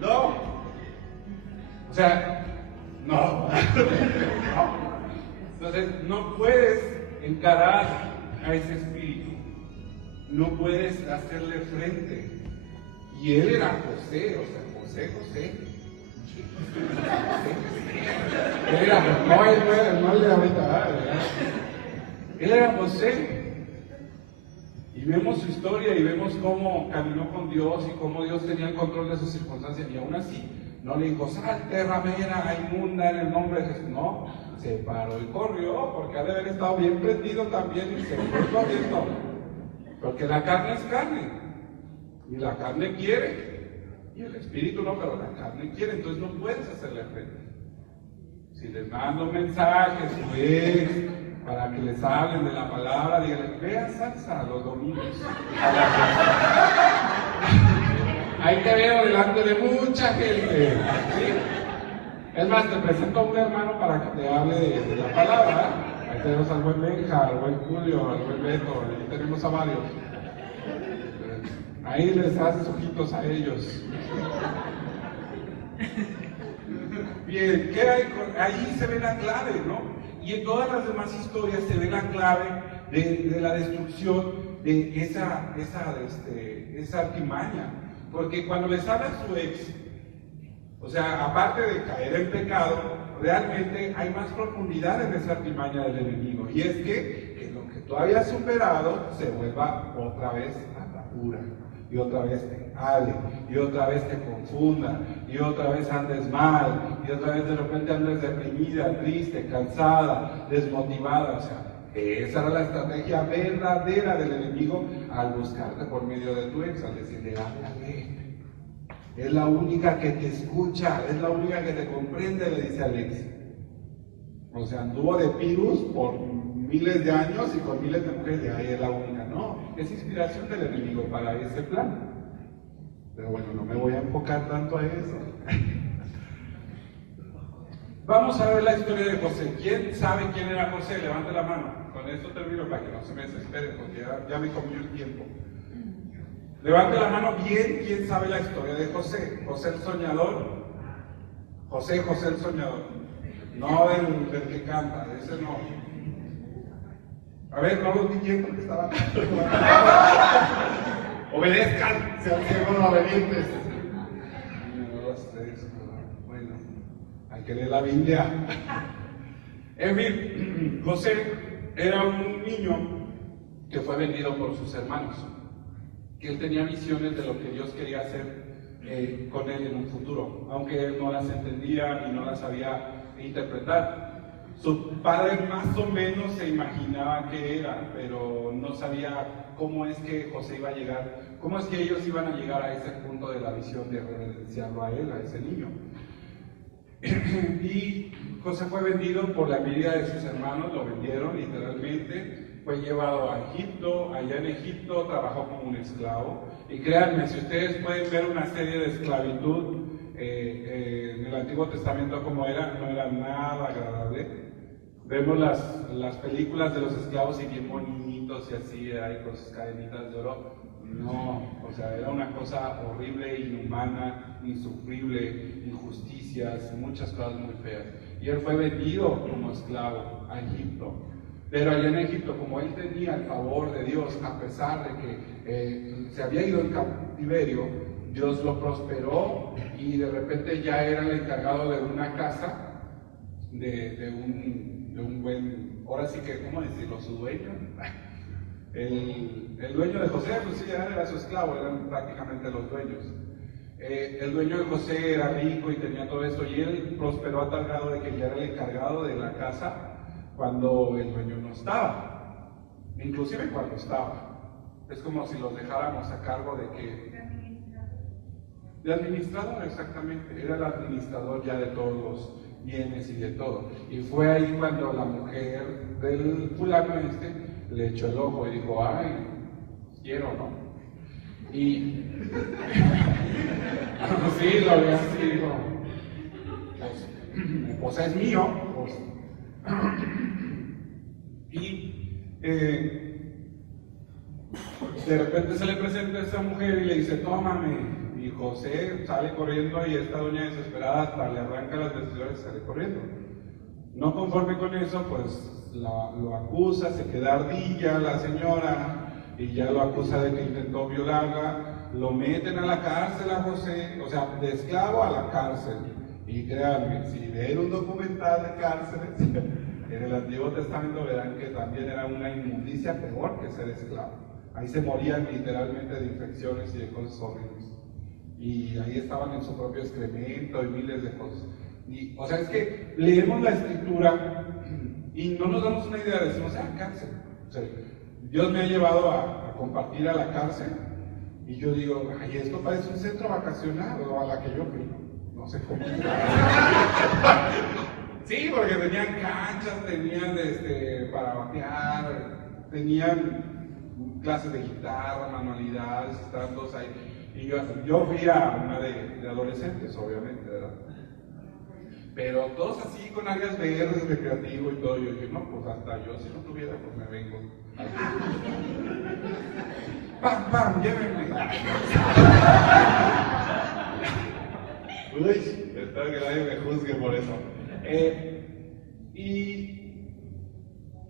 no, o sea, no. Entonces, no puedes encarar a ese espíritu, no puedes hacerle frente. Y él era José, o sea, José. Él era, no el de ahorita, ¿verdad? Él era José. Y vemos su historia y vemos cómo caminó con Dios y cómo Dios tenía el control de sus circunstancias, y aún así no le dijo, salte ramera, inmunda, en el nombre de Jesús. No, se paró y corrió, porque ha de haber estado bien prendido también y se fue corriendo. Porque la carne es carne, y la carne quiere, y el espíritu no, pero la carne quiere, entonces no puedes hacerle frente. Si les mando mensajes, pues, para que les hablen de la palabra, díganles, ve a salsa los domingos. Ahí te veo delante de mucha gente. ¿Sí? Es más, te presento a un hermano para que te hable de la palabra. Ahí tenemos al buen Benja, al buen Julio, al buen Beto, ahí tenemos a varios. Ahí les haces ojitos a ellos. Bien, ¿qué hay? Ahí se ve la clave, ¿no? Y en todas las demás historias se ve la clave de la destrucción de esa artimaña. Porque cuando les habla su ex, o sea, aparte de caer en pecado, realmente hay más profundidad en esa artimaña del enemigo. Y es que lo que tú habías superado se vuelva otra vez atadura. Y otra vez te hable, y otra vez te confunda, y otra vez andes mal, y otra vez de repente andes deprimida, triste, cansada, desmotivada. O sea, esa era la estrategia verdadera del enemigo al buscarte por medio de tu ex, al decirle, háblale. Es la única que te escucha, es la única que te comprende, le dice al ex. O sea, anduvo de pirus por miles de años y con miles de mujeres, y ahí es la única. No, es inspiración del enemigo para ese plan. Pero bueno, no me voy a enfocar tanto a eso. Vamos a ver la historia de José. ¿Quién sabe quién era José? Levante la mano. Con esto termino para que no se me desesperen, porque ya me comió el tiempo. Levante la mano bien, ¿quién sabe la historia de José? José el soñador. José el soñador. No del que canta, ese no. A ver, no los vi bien porque estaban. Obedezcan, sean siervos obedientes. 1, 2, 3, 4. Bueno, hay que leer la Biblia. En fin, José era un niño que fue vendido por sus hermanos. Que él tenía visiones de lo que Dios quería hacer con él en un futuro, aunque él no las entendía y no las sabía interpretar. Su padre más o menos se imaginaba qué era, pero no sabía cómo es que José iba a llegar, cómo es que ellos iban a llegar a ese punto de la visión de reverenciarlo a él, a ese niño. Y José fue vendido por la envidia de sus hermanos, lo vendieron literalmente, fue llevado a Egipto, allá en Egipto trabajó como un esclavo. Y créanme, si ustedes pueden ver una serie de esclavitud en el Antiguo Testamento como era, no era nada agradable. Vemos las películas de los esclavos y bien bonitos y así, ahí con sus cadenitas de oro. No, o sea, era una cosa horrible, inhumana, insufrible, injusticias, muchas cosas muy feas. Y él fue vendido como esclavo a Egipto. Pero allá en Egipto, como él tenía el favor de Dios, a pesar de que se había ido en cautiverio, Dios lo prosperó y de repente ya era el encargado de una casa, de un buen, ahora sí que, ¿cómo decirlo? Su dueño. El dueño de José, pues sí, era su esclavo, eran prácticamente los dueños. El dueño de José era rico y tenía todo esto, y él prosperó a tal grado de que ya era el encargado de la casa cuando el dueño no estaba, inclusive cuando estaba. Es como si los dejáramos a cargo de que... De administrador, exactamente. Era el administrador ya de todos los bienes y de todo. Y fue ahí cuando la mujer del fulano le echó el ojo y dijo, ay, quiero, ¿no? Y... sí, lo había así, dijo, pues es mío, pues... Y de repente se le presenta a esa mujer y le dice, tómame. Y José sale corriendo y esta doña desesperada hasta le arranca las vestiduras y sale corriendo. No conforme con eso, pues lo acusa, se queda ardilla la señora y ya lo acusa de que intentó violarla. Lo meten a la cárcel a José, o sea, de esclavo a la cárcel. Y créanme, si ven un documental de cárceles, en el Antiguo Testamento verán que también era una inmundicia peor que ser esclavo. Ahí se morían literalmente de infecciones y de cosas horribles. Y ahí estaban en su propio excremento y miles de cosas. Y, o sea, es que leemos la escritura y no nos damos una idea, decimos, cárcel. O sea, Dios me ha llevado a compartir a la cárcel y yo digo, ay, esto parece un centro vacacional o a la que yo fui. No sé cómo. Sí, porque tenían canchas, tenían para batear, tenían clases de guitarra, manualidades, estaban todos ahí. Y yo fui a una de adolescentes, obviamente, ¿verdad? Pero todos así con áreas verdes, recreativo y todo. Yo dije, no, pues hasta yo, si no tuviera, pues me vengo. ¡Pam, pam! ¡Llévenme! Uy, espero que nadie me juzgue por eso. Y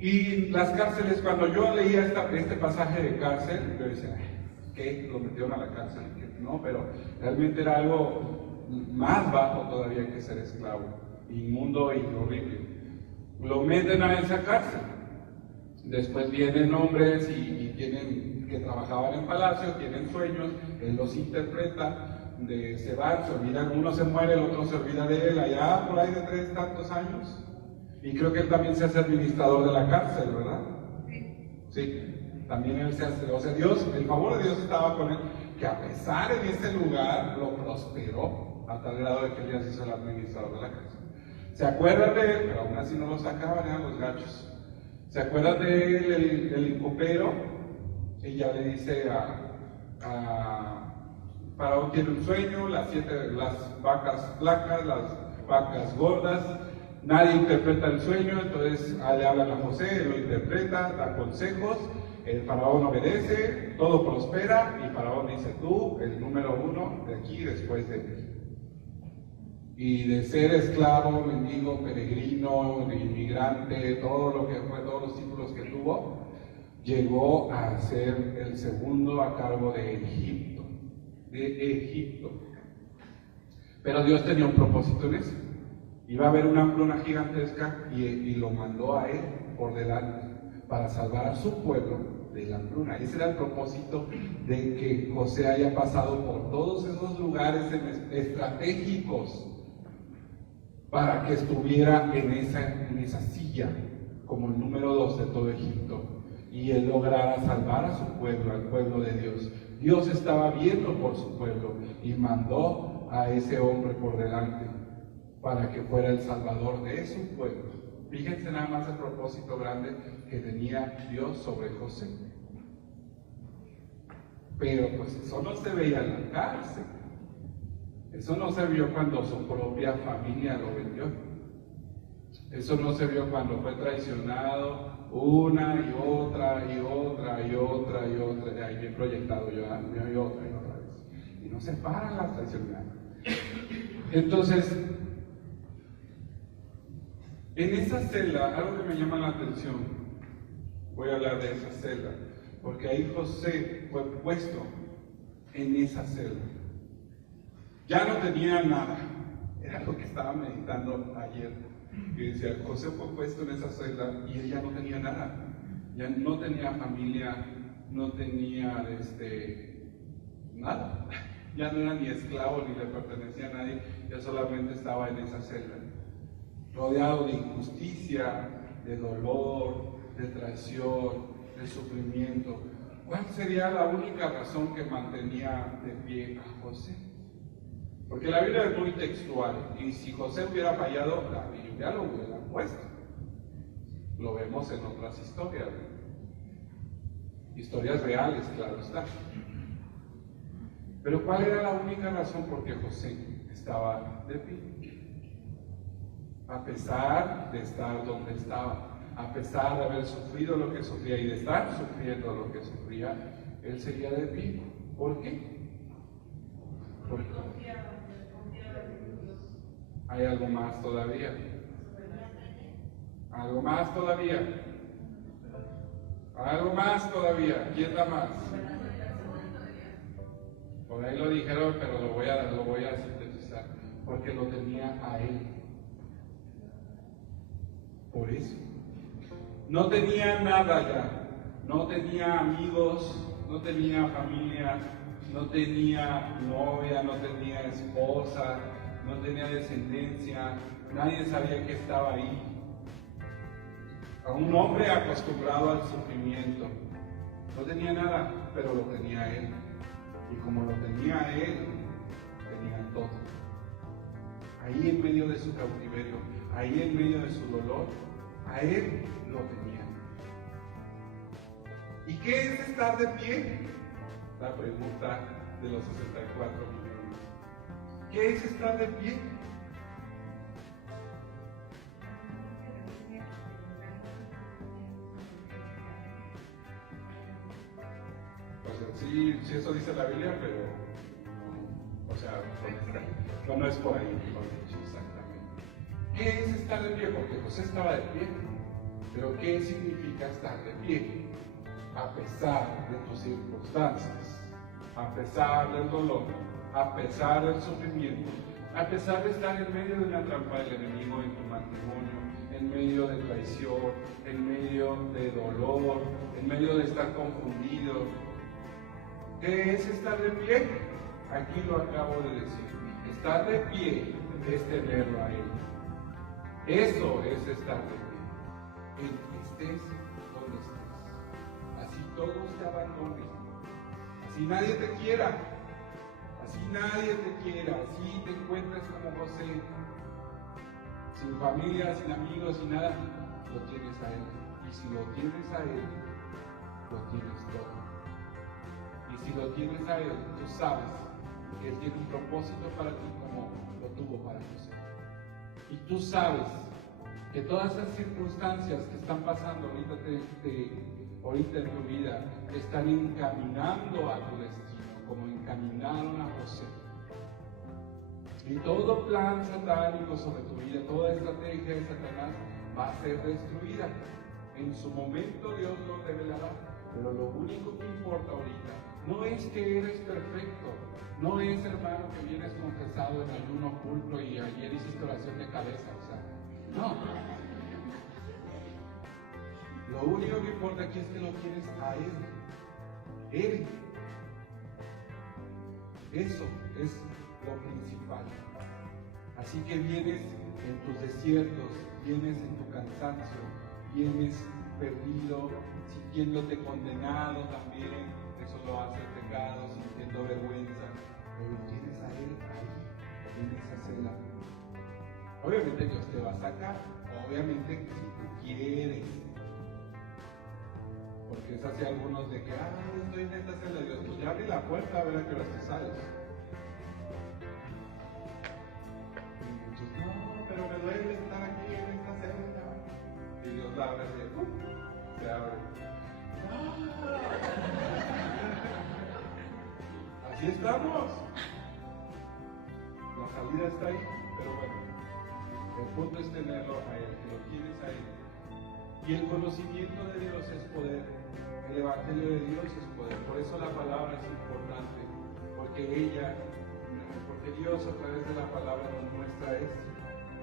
Y las cárceles, cuando yo leía este pasaje de cárcel, yo decía, ¿qué? ¿Lo metieron a la cárcel? No, pero realmente era algo más bajo todavía que ser esclavo, inmundo y horrible. Lo meten a esa cárcel. Después vienen hombres y tienen que trabajaban en palacio, tienen sueños, él los interpreta, se van, se olvidan, uno se muere, el otro se olvida de él, allá por ahí de 3 tantos años. Y creo que él también se hace administrador de la cárcel, ¿verdad? Sí, también él se hace, o sea, Dios, el favor de Dios estaba con él, que a pesar en ese lugar lo prosperó a tal grado de que él ya se hizo el administrador de la cárcel. ¿Se acuerdan de él? Pero aún así no lo sacaban, eran los gachos. ¿Se acuerdan de él, el copero? Ella le dice Faraón tiene un sueño, las vacas flacas, las vacas gordas, nadie interpreta el sueño, entonces le hablan a José, él lo interpreta, da consejos, el faraón obedece, todo prospera y Faraón dice, tú, el número 1 de aquí después de ti. Y de ser esclavo, mendigo, peregrino, inmigrante, todo lo que fue, todos los títulos que tuvo, llegó a ser el segundo a cargo de Egipto. Pero Dios tenía un propósito en eso. Iba a haber una hambruna gigantesca y lo mandó a él por delante para salvar a su pueblo de la hambruna. Ese era el propósito de que José haya pasado por todos esos lugares estratégicos para que estuviera en esa silla como el número 2 de todo Egipto y él lograra salvar a su pueblo, al pueblo de Dios. Dios estaba viendo por su pueblo y mandó a ese hombre por delante para que fuera el salvador de su pueblo. Fíjense nada más el propósito grande que tenía Dios sobre José. Pero pues eso no se veía en la cárcel. Eso no se vio cuando su propia familia lo vendió. Eso no se vio cuando fue traicionado una y otra y otra y otra y otra. Y ahí bien proyectado yo, y otra vez. Y no se paran las traicionadas. Entonces, en esa celda, algo que me llama la atención, voy a hablar de esa celda, porque ahí José fue puesto en esa celda. Ya no tenía nada, era lo que estaba meditando ayer, que decía, José fue puesto en esa celda y él ya no tenía nada, ya no tenía familia, no tenía nada, ya no era ni esclavo ni le pertenecía a nadie, ya solamente estaba en esa celda, rodeado de injusticia, de dolor, de traición, de sufrimiento. ¿Cuál sería la única razón que mantenía de pie a José? Porque la Biblia es muy textual, y si José hubiera fallado, la Biblia lo hubiera puesto. Lo vemos en otras historias, historias reales, claro está. Pero ¿cuál era la única razón por qué José estaba de pie? A pesar de estar donde estaba, a pesar de haber sufrido lo que sufría y de estar sufriendo lo que sufría, él seguía de pie. ¿Por qué? Porque hay algo más todavía. Algo más todavía. Algo más todavía. ¿Quién da más? Por ahí lo dijeron, pero lo voy a sintetizar. Porque lo tenía a él. Por eso. No tenía nada ya. No tenía amigos, no tenía familia, no tenía novia, no tenía esposa, no tenía descendencia, nadie sabía que estaba ahí. A un hombre acostumbrado al sufrimiento. No tenía nada, pero lo tenía él. Y como lo tenía él, tenía todo. Ahí en medio de su cautiverio, ahí en medio de su dolor, a él lo tenía. ¿Y qué es estar de pie? La pregunta de los 64 millones. ¿Qué es estar de pie? Pues sí, eso dice la Biblia, pero no, o sea, no es por ahí, exactamente. ¿Qué es estar de pie? Porque José estaba de pie. Pero ¿qué significa estar de pie? A pesar de tus circunstancias, a pesar del dolor, a pesar del sufrimiento, a pesar de estar en medio de una trampa del enemigo en tu matrimonio, en medio de traición, en medio de dolor, en medio de estar confundido. ¿Qué es estar de pie? Aquí lo acabo de decir. Estar de pie es tenerlo a Él. Eso es estar de pie. Estés donde estés. Así todos te abandonen. Así nadie te quiera. Así nadie te quiera. Así te encuentres como José. Sin familia, sin amigos, sin nada. Lo tienes a Él. Y si lo tienes a Él, lo tienes todo. Y si lo tienes a Él, tú sabes que Él tiene un propósito para ti como lo tuvo para José. Y tú sabes que todas esas circunstancias que están pasando ahorita en tu vida te están encaminando a tu destino, como encaminaron a José. Y todo plan satánico sobre tu vida, toda estrategia de Satanás va a ser destruida. En su momento Dios lo revelará, pero lo único que importa ahorita no es que eres perfecto, no es, hermano, que vienes confesado en ayuno oculto y ayer hiciste oración de cabeza, o sea, no. Lo único que importa aquí es que lo tienes a Él. Él. Eso es lo principal. Así que vienes en tus desiertos, vienes en tu cansancio, vienes perdido, sintiéndote condenado también, eso lo hace el pecado, sintiendo vergüenza, pero tienes a Él ahí, en esa celda. Obviamente Dios te va a sacar, obviamente que si tú quieres, porque es así algunos de que, estoy en esta celda, Dios, pues ya abre la puerta a ver a qué horas te sales. Y muchos, no, pero me duele estar aquí en esta celda. Y Dios la abre y se abre. Así estamos. La salida está ahí, pero bueno, el punto es tenerlo a Él, que lo tienes a Él. Y el conocimiento de Dios es poder, el Evangelio de Dios es poder. Por eso la palabra es importante, porque Dios a través de la palabra nos muestra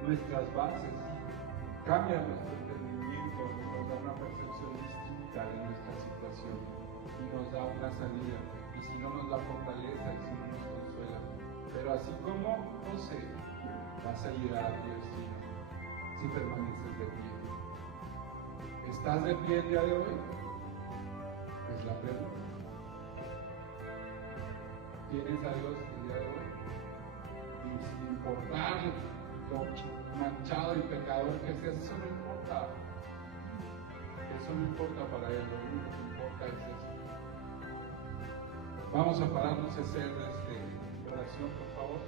nuestras bases, cambia nuestro entendimiento, nos da una percepción distinta de nuestra situación y nos da una salida. Y si no nos da fortaleza, y si no nos consuela. Pero así como José, vas a llegar a tu destino si permaneces de pie. ¿Estás de pie el día de hoy? Es la pregunta. ¿Tienes a Dios el día de hoy? Y sin importar lo manchado y pecador que seas, eso no importa. Eso no importa para Él, lo único que importa es eso. Vamos a pararnos a hacer oración, por favor.